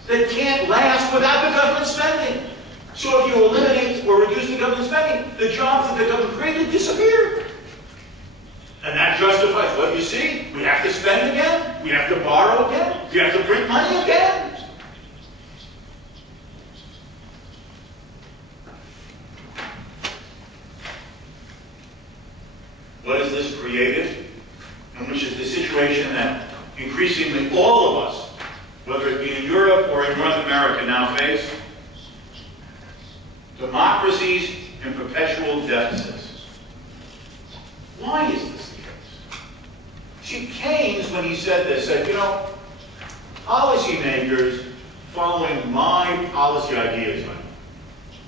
that can't last without the government spending. So if you eliminate or reduce the government spending, the jobs that the government created disappear. And that justifies, well, you see, we have to spend again, we have to borrow again, we have to print money again. What has this created? And which is the situation that increasingly all of us, whether it be in Europe or in North America, now face? Democracies in perpetual deficits. Why is this the case? See, Keynes, when he said this, said, you know, policymakers following my policy ideas on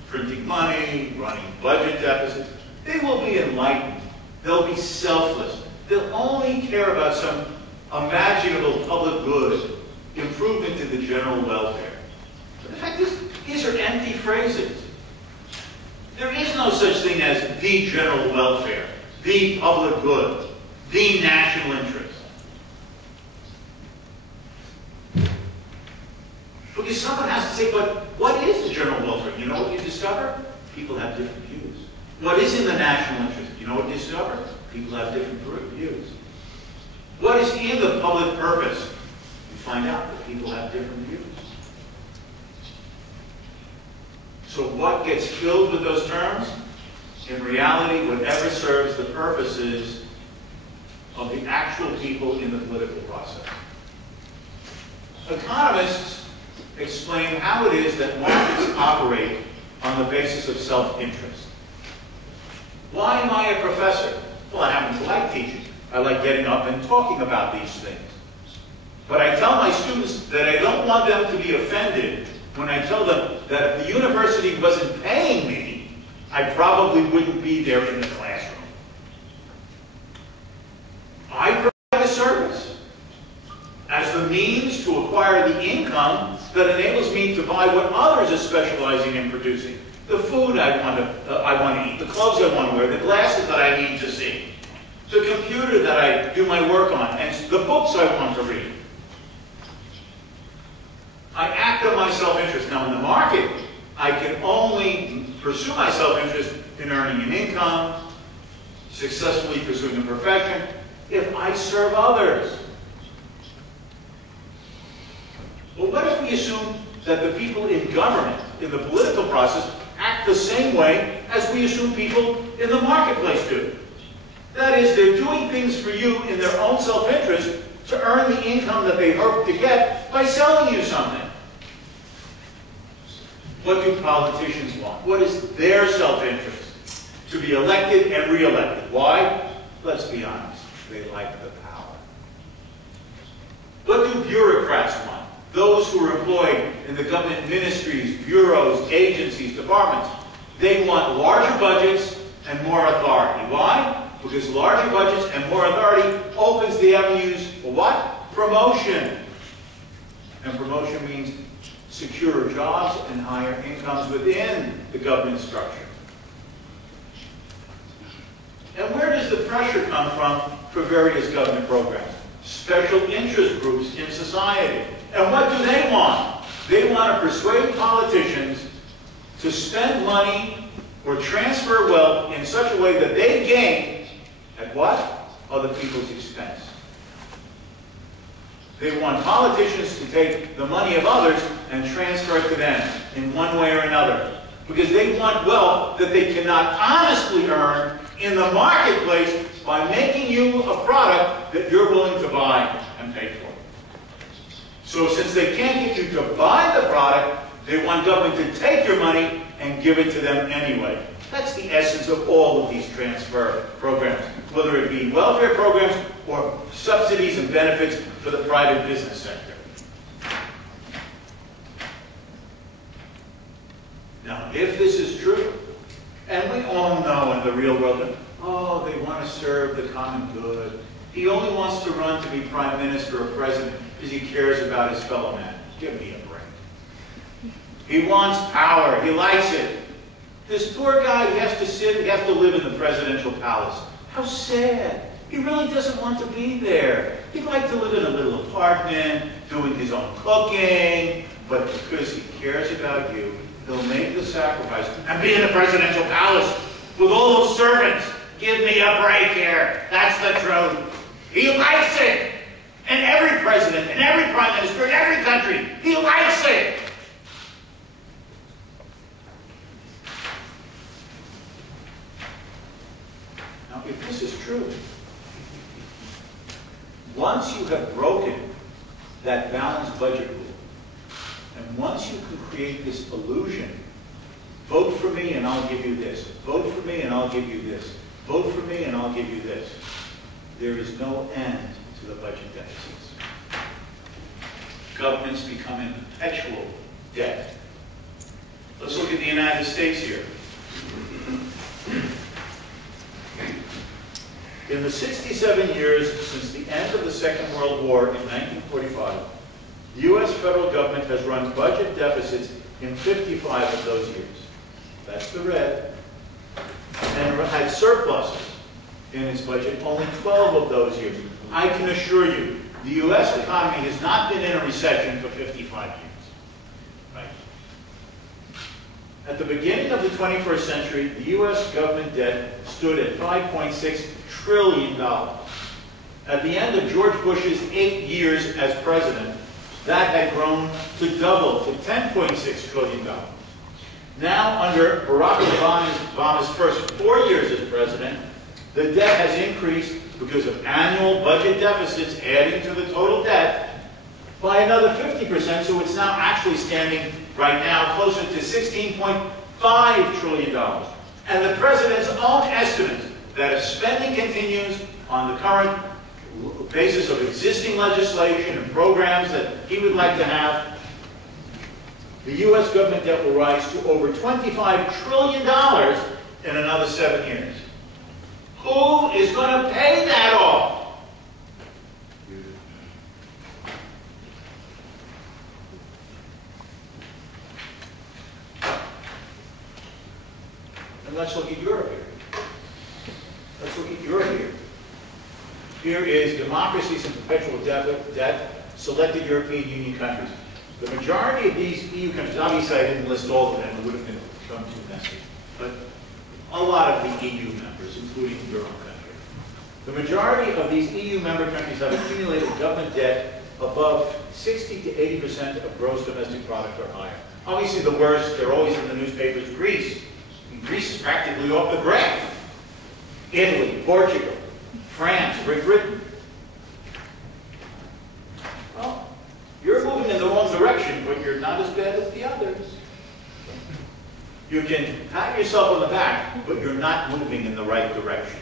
printing money, running budget deficits, they will be enlightened. They'll be selfless. They'll only care about some imaginable public good, improvement to the general welfare. But the fact is, these are empty phrases. There is no such thing as the general welfare, the public good, the national interest. Because someone has to say, but what is the general welfare? You know what you discover? People have different views. What is in the national interest? You know what you discover? People have different views. What is in the public purpose? You find out that people have different views. So what gets filled with those terms? In reality, whatever serves the purposes of the actual people in the political process. Economists explain how it is that markets operate on the basis of self-interest. Why am I a professor? Well, I happen to like teaching. I like getting up and talking about these things. But I tell my students that I don't want them to be offended when I tell them that if the university wasn't paying me, I probably wouldn't be there in the classroom. I provide a service as the means to acquire the income that enables me to buy what others are specializing in producing. The food I want to eat, the clothes I want to wear, the glasses that I need to see, the computer that I do my work on, and the books I want to read. I act on my self-interest. Now, in the market, I can only pursue my self-interest in earning an income, successfully pursuing a profession, if I serve others. Well, what if we assume that the people in government, in the political process, act the same way as we assume people in the marketplace do? That is, they're doing things for you in their own self-interest to earn the income that they hope to get by selling you something. What do politicians want? What is their self-interest? To be elected and re-elected. Why? Let's be honest. They like the power. What do bureaucrats want? Those who are employed in the government ministries, bureaus, agencies, departments. They want larger budgets and more authority. Why? Because larger budgets and more authority opens the avenues for what? Promotion. And promotion means secure jobs and higher incomes within the government structure. And where does the pressure come from for various government programs? Special interest groups in society. And what do they want? They want to persuade politicians to spend money or transfer wealth in such a way that they gain at what? Other people's expense. They want politicians to take the money of others and transfer it to them in one way or another. Because they want wealth that they cannot honestly earn in the marketplace by making you a product that you're willing to buy and pay for. So since they can't get you to buy the product, they want government to take your money and give it to them anyway. That's the essence of all of these transfer programs, whether it be welfare programs or subsidies and benefits for the private business sector. Now, if this is true, and we all know in the real world that, oh, they want to serve the common good. He only wants to run to be prime minister or president because he cares about his fellow man. Give me a break. He wants power. He likes it. This poor guy, he has to live in the presidential palace. How sad. He really doesn't want to be there. He'd like to live in a little apartment, doing his own cooking, but because he cares about you, he'll make the sacrifice and be in the presidential palace with all those servants. Give me a break here. That's the truth. He likes it. And every president, and every prime minister, in every country, he likes it. Now, if this is true, once you have broken that balanced budget rule, and once you can create this illusion, vote for me and I'll give you this, vote for me and I'll give you this, vote for me and I'll give you this, there is no end to the budget deficits. Governments become in perpetual debt. Let's look at the United States here. In the 67 years since the end of the Second World War in 1945, the U.S. federal government has run budget deficits in 55 of those years. That's the red. And had surpluses in its budget only 12 of those years. I can assure you, the U.S. economy has not been in a recession for 55 years. Right? At the beginning of the 21st century, the U.S. government debt stood at $5.6 trillion. At the end of George Bush's 8 years as president, that had grown to double to $10.6 trillion. Now, under Barack Obama's first 4 years as president, the debt has increased because of annual budget deficits adding to the total debt by another 50%, so it's now actually standing right now closer to $16.5 trillion. And the president's own estimate that if spending continues on the current basis of existing legislation and programs that he would like to have, the U.S. government debt will rise to over $25 trillion in another 7 years. Who is going to pay that off? And let's look at Europe here. Let's look at Europe here. Here is democracies and perpetual debt, selected European Union countries. The majority of these EU countries, obviously I didn't list all of them, it would have become too messy, but a lot of the EU members, including your own country. The majority of these EU member countries have accumulated government debt above 60 to 80% of gross domestic product or higher. Obviously the worst, they're always in the newspapers, Greece. I mean, Greece is practically off the graph. Italy, Portugal, France, Great Britain. Well, you're moving in the wrong direction, but you're not as bad as the others. You can pat yourself on the back, but you're not moving in the right direction.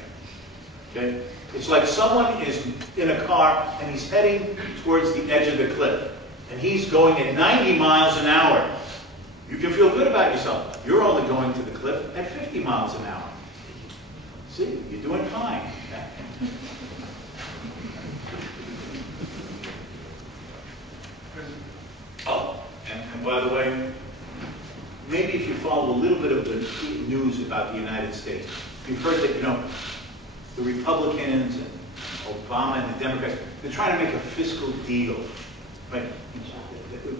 Okay? It's like someone is in a car and he's heading towards the edge of the cliff, and he's going at 90 miles an hour. You can feel good about yourself. You're only going to the cliff at 50 miles an hour. See, you're doing fine. Oh, and by the way, maybe if you follow a little bit of the news about the United States, you've heard that, you know, the Republicans and Obama and the Democrats, they're trying to make a fiscal deal, right?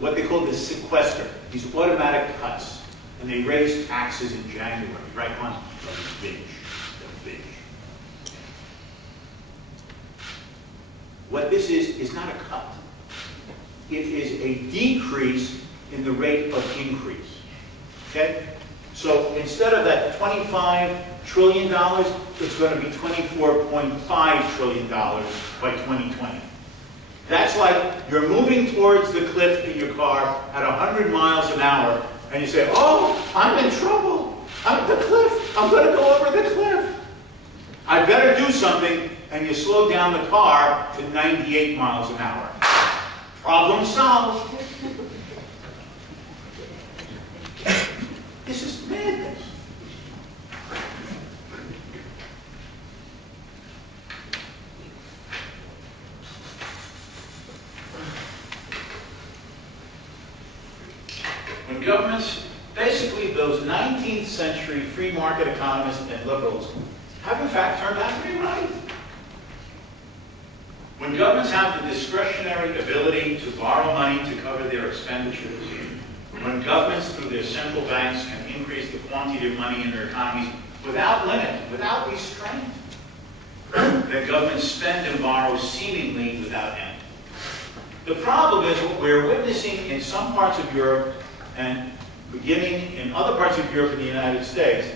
What they call the sequester, these automatic cuts, and they raise taxes in January, right on the binge. What this is not a cut. It is a decrease in the rate of increase. Okay? So instead of that $25 trillion, it's going to be $24.5 trillion by 2020. That's like you're moving towards the cliff in your car at 100 miles an hour, and you say, oh, I'm in trouble. I'm at the cliff. I'm going to go over the cliff. I better do something, and you slow down the car to 98 miles an hour. Problem solved. This is madness. When governments, basically those 19th century free market economists and liberals, have in fact turned out to be right. When governments have the discretionary ability to borrow money to cover their expenditures, when governments through their central banks can increase the quantity of money in their economies without limit, without restraint, then governments spend and borrow seemingly without end. The problem is what we're witnessing in some parts of Europe and beginning in other parts of Europe and the United States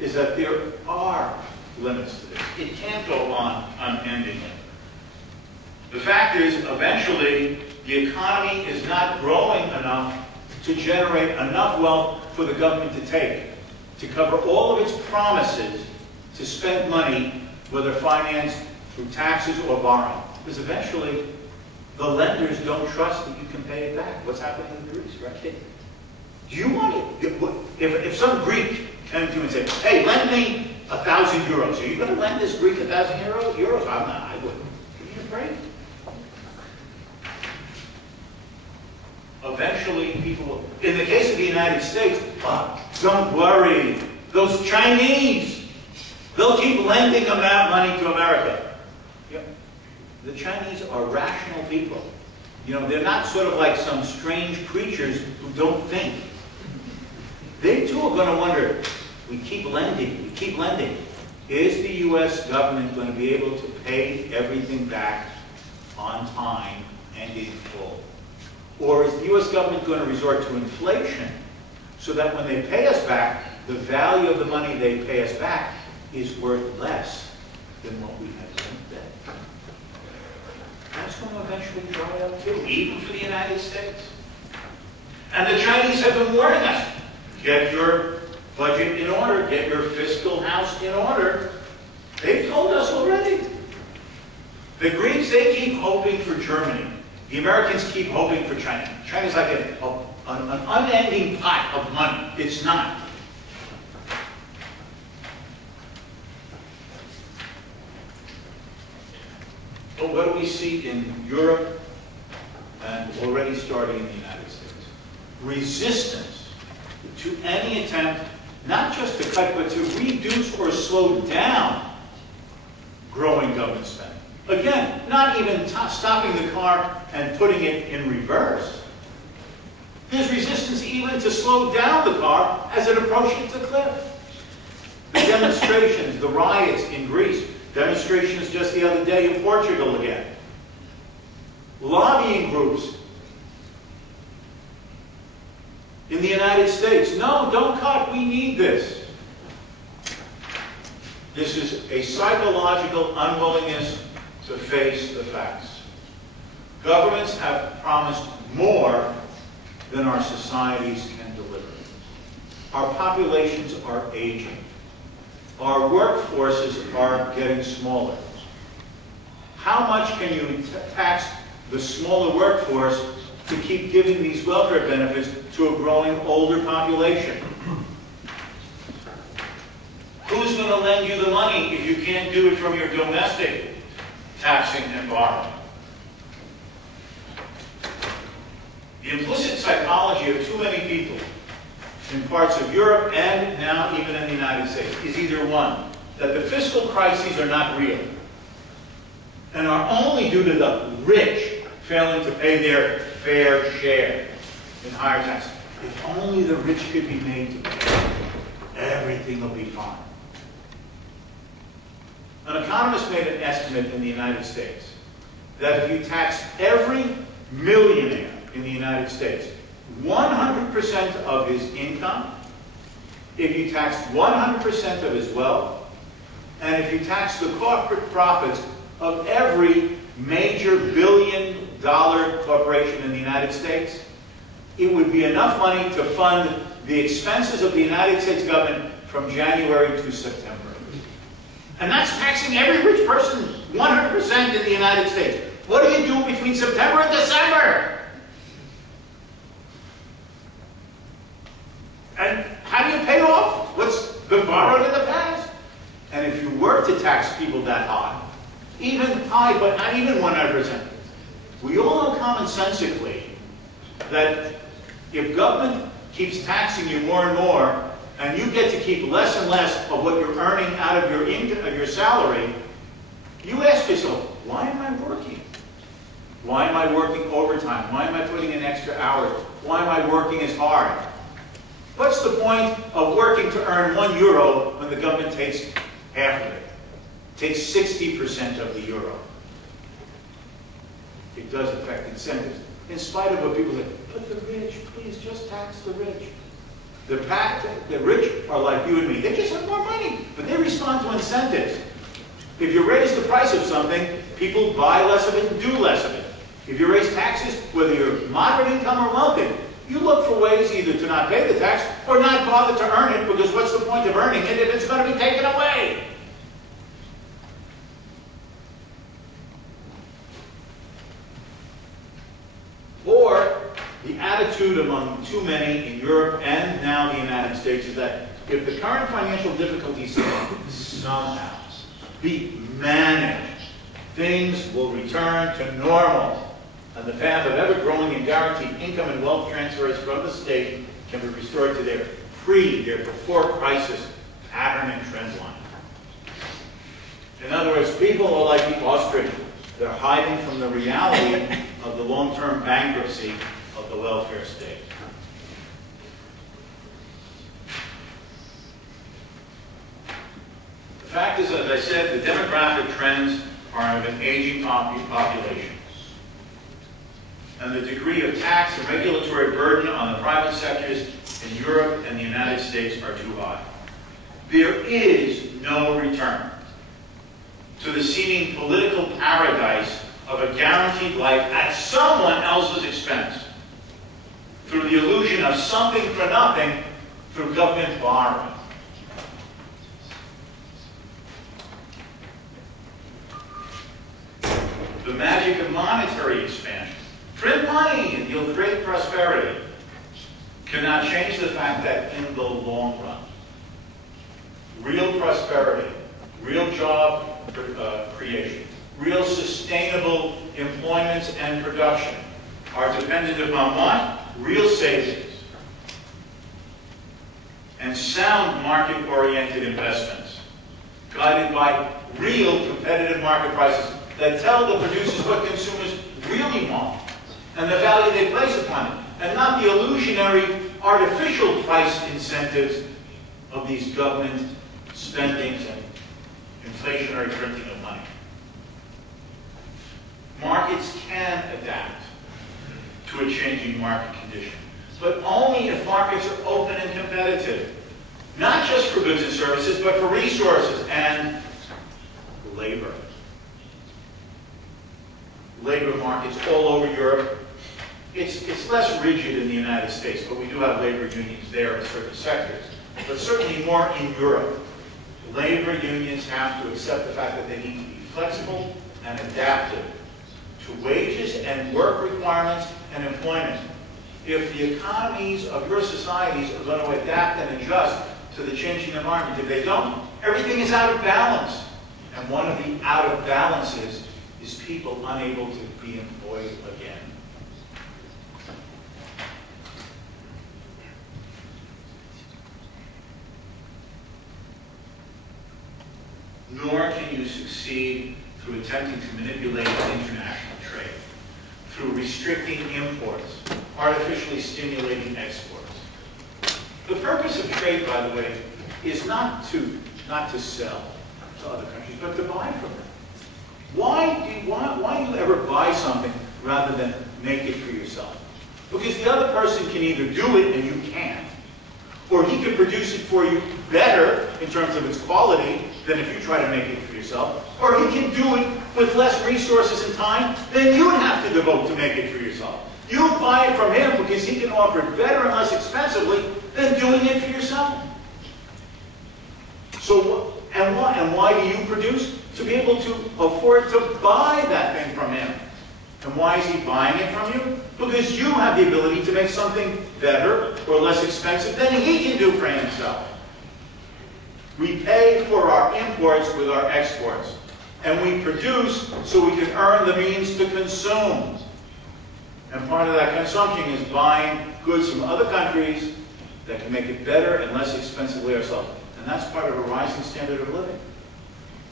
is that there are limits to this. It can't go on unendingly. The fact is, eventually, the economy is not growing enough to generate enough wealth for the government to take, to cover all of its promises to spend money, whether financed through taxes or borrowing. Because eventually, the lenders don't trust that you can pay it back. What's happening in Greece, right? Do you want it? If some Greek came to you and said, hey, lend me 1,000 euros, are you going to lend this Greek 1,000 euros? I'm not. I wouldn't. Give me a break. Eventually, people will. In the case of the United States, don't worry. Those Chinese, they'll keep lending money to America. Yeah. The Chinese are rational people. You know, they're not sort of like some strange creatures who don't think. They too are going to wonder, we keep lending, we keep lending. Is the U.S. government going to be able to pay everything back on time and in full? Or is the U.S. government going to resort to inflation so that when they pay us back, the value of the money they pay us back is worth less than what we have lent them? That's going to eventually dry up too, even for the United States. And the Chinese have been warning us, get your budget in order, get your fiscal house in order. They've told us already. The Greeks, they keep hoping for Germany. The Americans keep hoping for China. China's like an unending pot of money. It's not. But what do we see in Europe and already starting in the United States? Resistance to any attempt, not just to cut, but to reduce or slow down growing government spending. Again, not even stopping the car and putting it in reverse. There's resistance even to slow down the car as it approaches the cliff. The demonstrations, the riots in Greece, demonstrations just the other day in Portugal again. Lobbying groups in the United States. No, don't cut, we need this. This is a psychological unwillingness to face the facts. Governments have promised more than our societies can deliver. Our populations are aging. Our workforces are getting smaller. How much can you tax the smaller workforce to keep giving these welfare benefits to a growing older population? Who's going to lend you the money if you can't do it from your domestic taxing and borrowing? The implicit psychology of too many people in parts of Europe and now even in the United States is either one, that the fiscal crises are not real and are only due to the rich failing to pay their fair share in higher taxes. If only the rich could be made to pay, everything will be fine. An economist made an estimate in the United States that if you tax every millionaire in the United States 100% of his income, if you tax 100% of his wealth, and if you tax the corporate profits of every major billion-dollar corporation in the United States, it would be enough money to fund the expenses of the United States government from January to September. And that's taxing every rich person 100% in the United States. What do you do between September and December? And how do you pay off what's been borrowed in the past? And if you were to tax people that high, even high, but not even 100%, we all know commonsensically that if government keeps taxing you more and more, and you get to keep less and less of what you're earning out of your income, of your salary, you ask yourself, why am I working? Why am I working overtime? Why am I putting in extra hours? Why am I working as hard? What's the point of working to earn €1 when the government takes half of it? Takes 60% of the euro. It does affect incentives. In spite of what people say, but the rich, please just tax the rich. The rich are like you and me. They just have more money, but they respond to incentives. If you raise the price of something, people buy less of it and do less of it. If you raise taxes, whether you're moderate income or wealthy, you look for ways either to not pay the tax or not bother to earn it, because what's the point of earning it if it's going to be taken away? Or the attitude among too many in Europe and now the United States is that if the current financial difficulties can somehow be managed, things will return to normal, and the path of ever-growing and guaranteed income and wealth transfers from the state can be restored to their before-crisis pattern and trend line. In other words, people are like the ostrich. They're hiding from the reality of the long-term bankruptcy of the welfare state. The fact is, as I said, the demographic trends are of an aging population. And the degree of tax and regulatory burden on the private sectors in Europe and the United States are too high. There is no return to the seeming political paradise of a guaranteed life at someone else's expense, through the illusion of something for nothing through government borrowing. The magic of monetary expansion, print money and yield great prosperity, cannot change the fact that in the long run, real prosperity, real job creation, real sustainable employment and production are dependent upon what? Real savings and sound market-oriented investments, guided by real competitive market prices that tell the producers what consumers really want and the value they place upon it, and not the illusionary artificial price incentives of these government spendings and inflationary printing of money. Markets can adapt to a changing market condition, but only if markets are open and competitive, not just for goods and services, but for resources and labor. Labor markets all over Europe. It's less rigid in the United States, but we do have labor unions there in certain sectors. But certainly more in Europe. Labor unions have to accept the fact that they need to be flexible and adaptive to wages and work requirements and employment. If the economies of your societies are going to adapt and adjust to the changing environment, if they don't, everything is out of balance. And one of the out of balances is people unable to be employed again. nor can you succeed through attempting to manipulate international trade, through restricting imports, artificially stimulating exports. The purpose of trade, by the way, is not to sell to other countries, but to buy from them. Why do you ever buy something rather than make it for yourself? Because the other person can either do it and you can't, or he can produce it for you better in terms of its quality than if you try to make it for yourself, or he can do it with less resources and time than you'd have to devote to make it for yourself. You buy it from him because he can offer it better and less expensively than doing it for yourself. So, and why do you produce? To be able to afford to buy that thing from him. And why is he buying it from you? Because you have the ability to make something better or less expensive than he can do for himself. We pay for our imports with our exports. And we produce so we can earn the means to consume. And part of that consumption is buying goods from other countries that can make it better and less expensively ourselves. And that's part of a rising standard of living.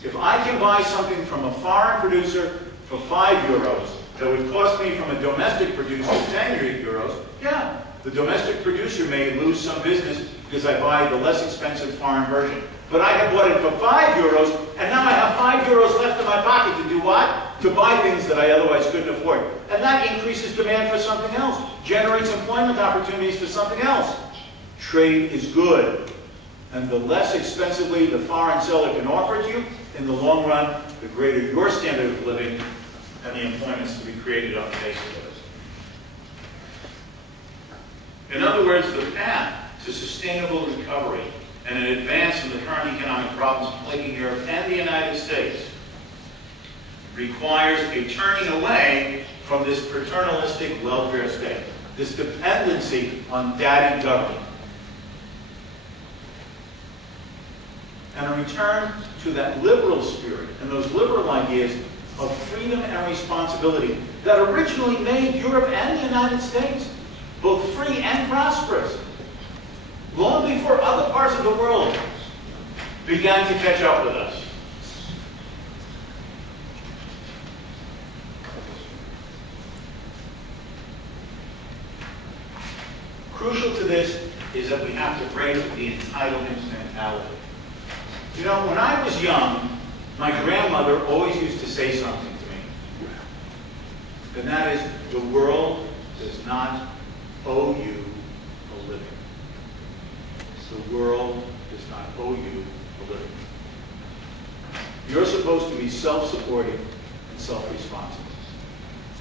If I can buy something from a foreign producer for €5 that would cost me from a domestic producer 10 euros, yeah, the domestic producer may lose some business because I buy the less expensive foreign version. But I have bought it for €5, and now I have €5 left in my pocket to do what? To buy things that I otherwise couldn't afford. And that increases demand for something else, generates employment opportunities for something else. Trade is good. And the less expensively the foreign seller can offer to you, in the long run, the greater your standard of living and the employments to be created on the basis of it. In other words, the path to sustainable recovery and an advance from the current economic problems plaguing Europe and the United States requires a turning away from this paternalistic welfare state, this dependency on daddy government, and a return to that liberal spirit and those liberal ideas of freedom and responsibility that originally made Europe and the United States both free and prosperous, long before other parts of the world began to catch up with us. Crucial to this is that we have to break the entitlement mentality. You know, when I was young, my grandmother always used to say something to me. And that is, the world does not owe you a living. The world does not owe you a living. You're supposed to be self-supporting and self-responsible.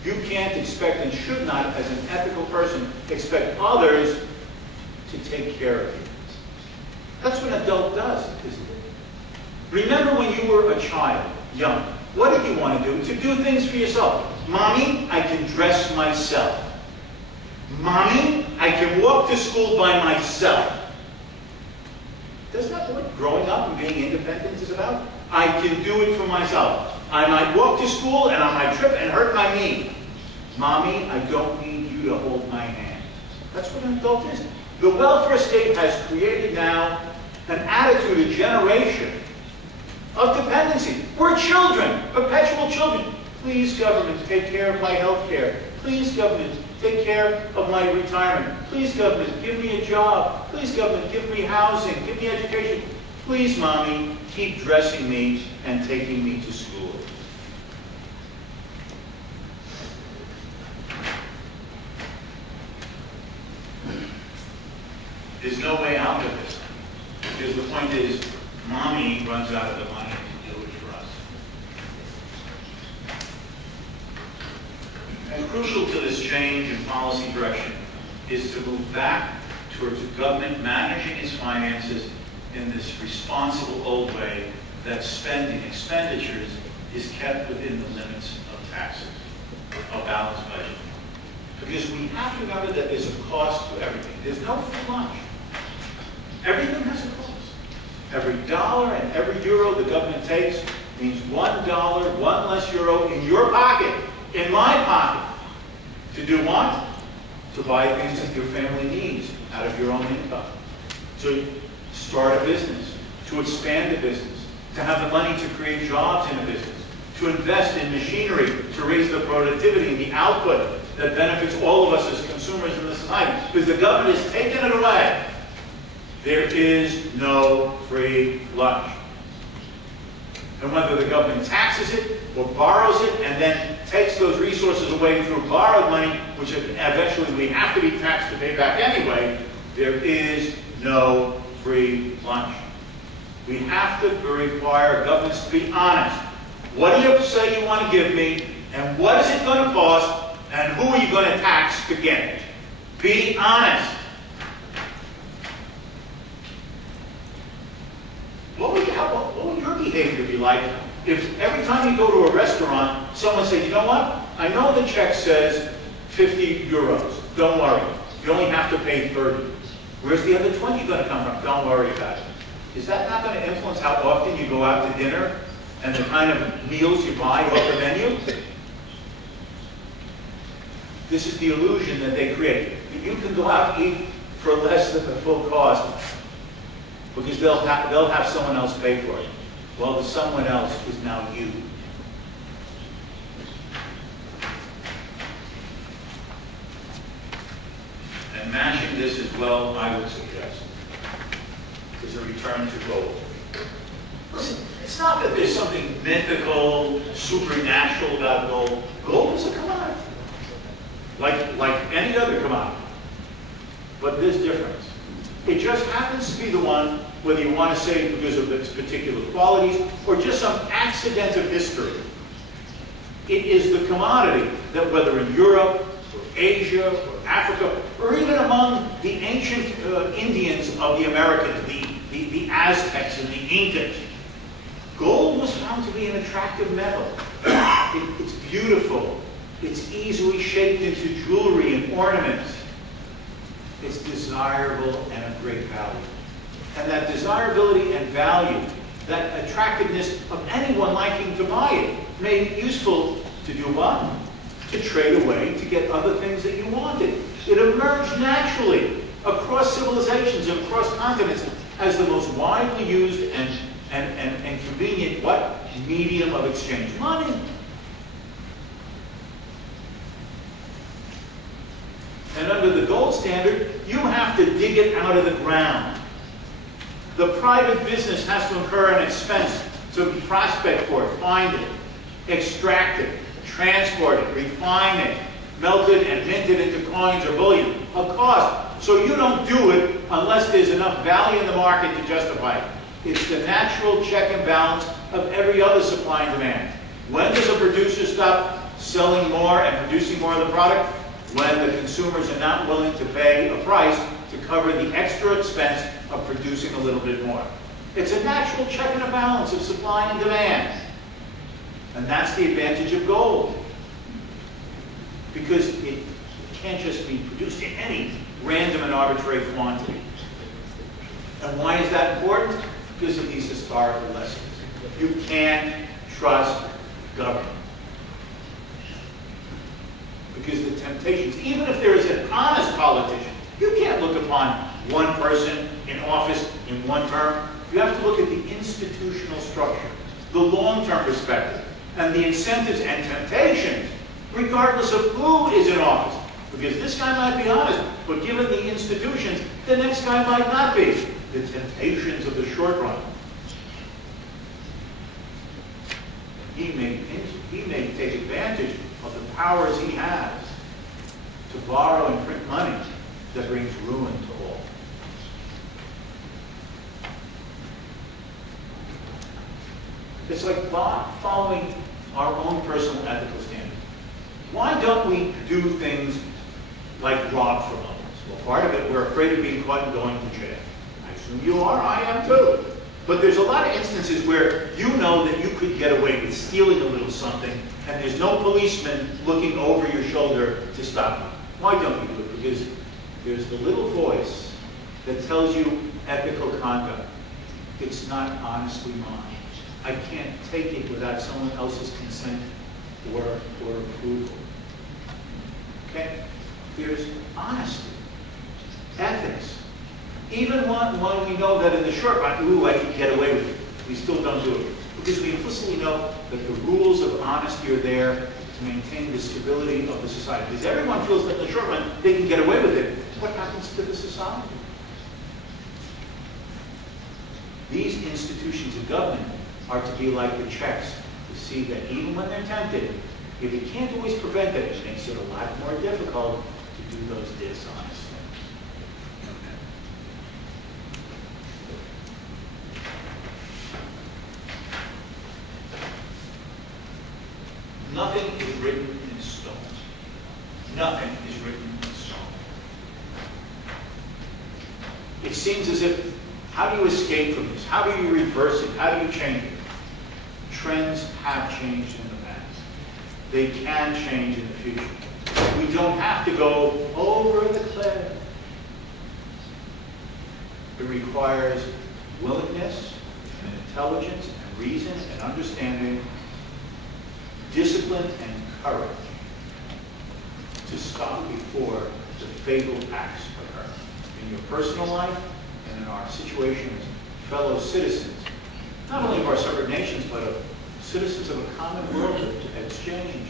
You can't expect and should not, as an ethical person, expect others to take care of you. That's what an adult does, isn't it? Remember when you were a child, young, what did you want to do? To do things for yourself. Mommy, I can dress myself. Mommy, I can walk to school by myself. Isn't that what growing up and being independent is about? I can do it for myself. I might walk to school and on my trip and hurt my knee. Mommy, I don't need you to hold my hand. That's what an adult is. The welfare state has created now an attitude, a generation of dependency. We're children, perpetual children. Please, government, take care of my health care. Please, government, take care of my retirement. Please, government, give me a job. Please, government, give me housing, give me education. Please, Mommy, keep dressing me and taking me to school. There's no way out of this. Because the point is, Mommy runs out of the money to do it for us. And crucial to this change in policy direction is to move back towards a government managing its finances in this responsible old way that spending, expenditures, is kept within the limits of taxes, a balanced budget. Because we have to remember that there's a cost to everything. There's no free lunch. Everything has a cost. Every dollar and every euro the government takes means $1, one less euro in your pocket, in my pocket. To do what? To buy things that your family needs out of your own income. To start a business, to expand a business, to have the money to create jobs in a business, to invest in machinery, to raise the productivity and the output that benefits all of us as consumers in the society. Because the government has taken it away. There is no free lunch. And whether the government taxes it or borrows it and then takes those resources away through borrowed money, which eventually we have to be taxed to pay back anyway, there is no free lunch. We have to require governments to be honest. What do you say you want to give me, and what is it going to cost, and who are you going to tax to get it? Be honest. What would your behavior be like if every time you go to a restaurant, someone said, you know what? I know the check says 50 euros. Don't worry. You only have to pay 30. Where's the other 20 going to come from? Don't worry about it. Is that not going to influence how often you go out to dinner and the kind of meals you buy off the menu? This is the illusion that they create. You can go out and eat for less than the full cost because they'll have someone else pay for it. Well, the someone else is now you. And matching this as well, I would suggest, is a return to gold. Listen, it's not that there's something mythical, supernatural about gold. Gold is a commodity, like any other commodity. But there's difference. It just happens to be the one, whether you want to say it because of its particular qualities or just some accident of history. It is the commodity that whether in Europe, or Asia, or Africa, or even among the ancient Indians of the Americas, the Aztecs and the Incas, gold was found to be an attractive metal. It's beautiful. It's easily shaped into jewelry and ornaments. It's desirable and of great value. And that desirability and value, that attractiveness of anyone liking to buy it, made it useful to do what? To trade away to get other things that you wanted. It emerged naturally across civilizations and across continents as the most widely used and convenient what? Medium of exchange. Money. And under the gold standard, you have to dig it out of the ground. The private business has to incur an expense to prospect for it, find it, extract it, transport it, refine it, melt it, and mint it into coins or bullion. A cost. So you don't do it unless there's enough value in the market to justify it. It's the natural check and balance of every other supply and demand. When does a producer stop selling more and producing more of the product? When the consumers are not willing to pay a price to cover the extra expense of producing a little bit more. It's a natural check and a balance of supply and demand. And that's the advantage of gold. Because it can't just be produced in any random and arbitrary quantity. And why is that important? Because of these historical lessons. You can't trust government. Because the temptations, even if there is an honest politician, you can't look upon one person in office in one term. You have to look at the institutional structure, the long-term perspective, and the incentives and temptations, regardless of who is in office. Because this guy might be honest, but given the institutions, the next guy might not be. The temptations of the short run. He may take advantage of the powers he has to borrow and print money that brings ruin to all. It's like following our own personal ethical standards. Why don't we do things like rob for loans? Well, part of it, we're afraid of being caught and going to jail. I assume you are, I am too. But there's a lot of instances where you know that you could get away with stealing a little something and there's no policeman looking over your shoulder to stop you. Why don't you do it? Because there's the little voice that tells you ethical conduct. It's not honestly mine. I can't take it without someone else's consent or approval. Okay? There's honesty, ethics. Even when we know that in the short run, ooh, I can get away with it. we still don't do it. Because we implicitly know that the rules of honesty are there to maintain the stability of the society. Because everyone feels that in the short run, they can get away with it. What happens to the society? These institutions of government are to be like the checks, to see that even when they're tempted, if you can't always prevent it, it makes it a lot more difficult to do those dishonest things. Nothing is written in stone. Nothing is written in stone. It seems as if, how do you escape from this? How do you reverse it? How do you change it? Trends have changed in the past. They can change in the future. We don't have to go over the cliff. It requires willingness and intelligence and reason and understanding, discipline and courage to stop before the fatal acts occur in your personal life and in our situation as fellow citizens, not only of our separate nations, but of citizens of a common world of exchange,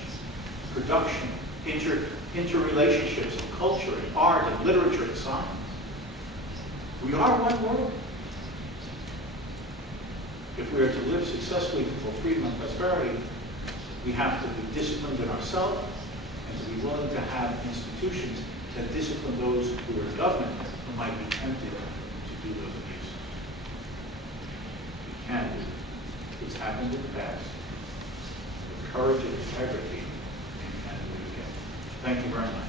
production, interrelationships of culture and art and literature and science. We are one world. If we are to live successfully for freedom and prosperity, we have to be disciplined in ourselves and to be willing to have institutions that discipline those who are in government who might be tempted to do those abuses. We can do it. It's happened in the past. With courage and integrity, we can do it again. Thank you very much.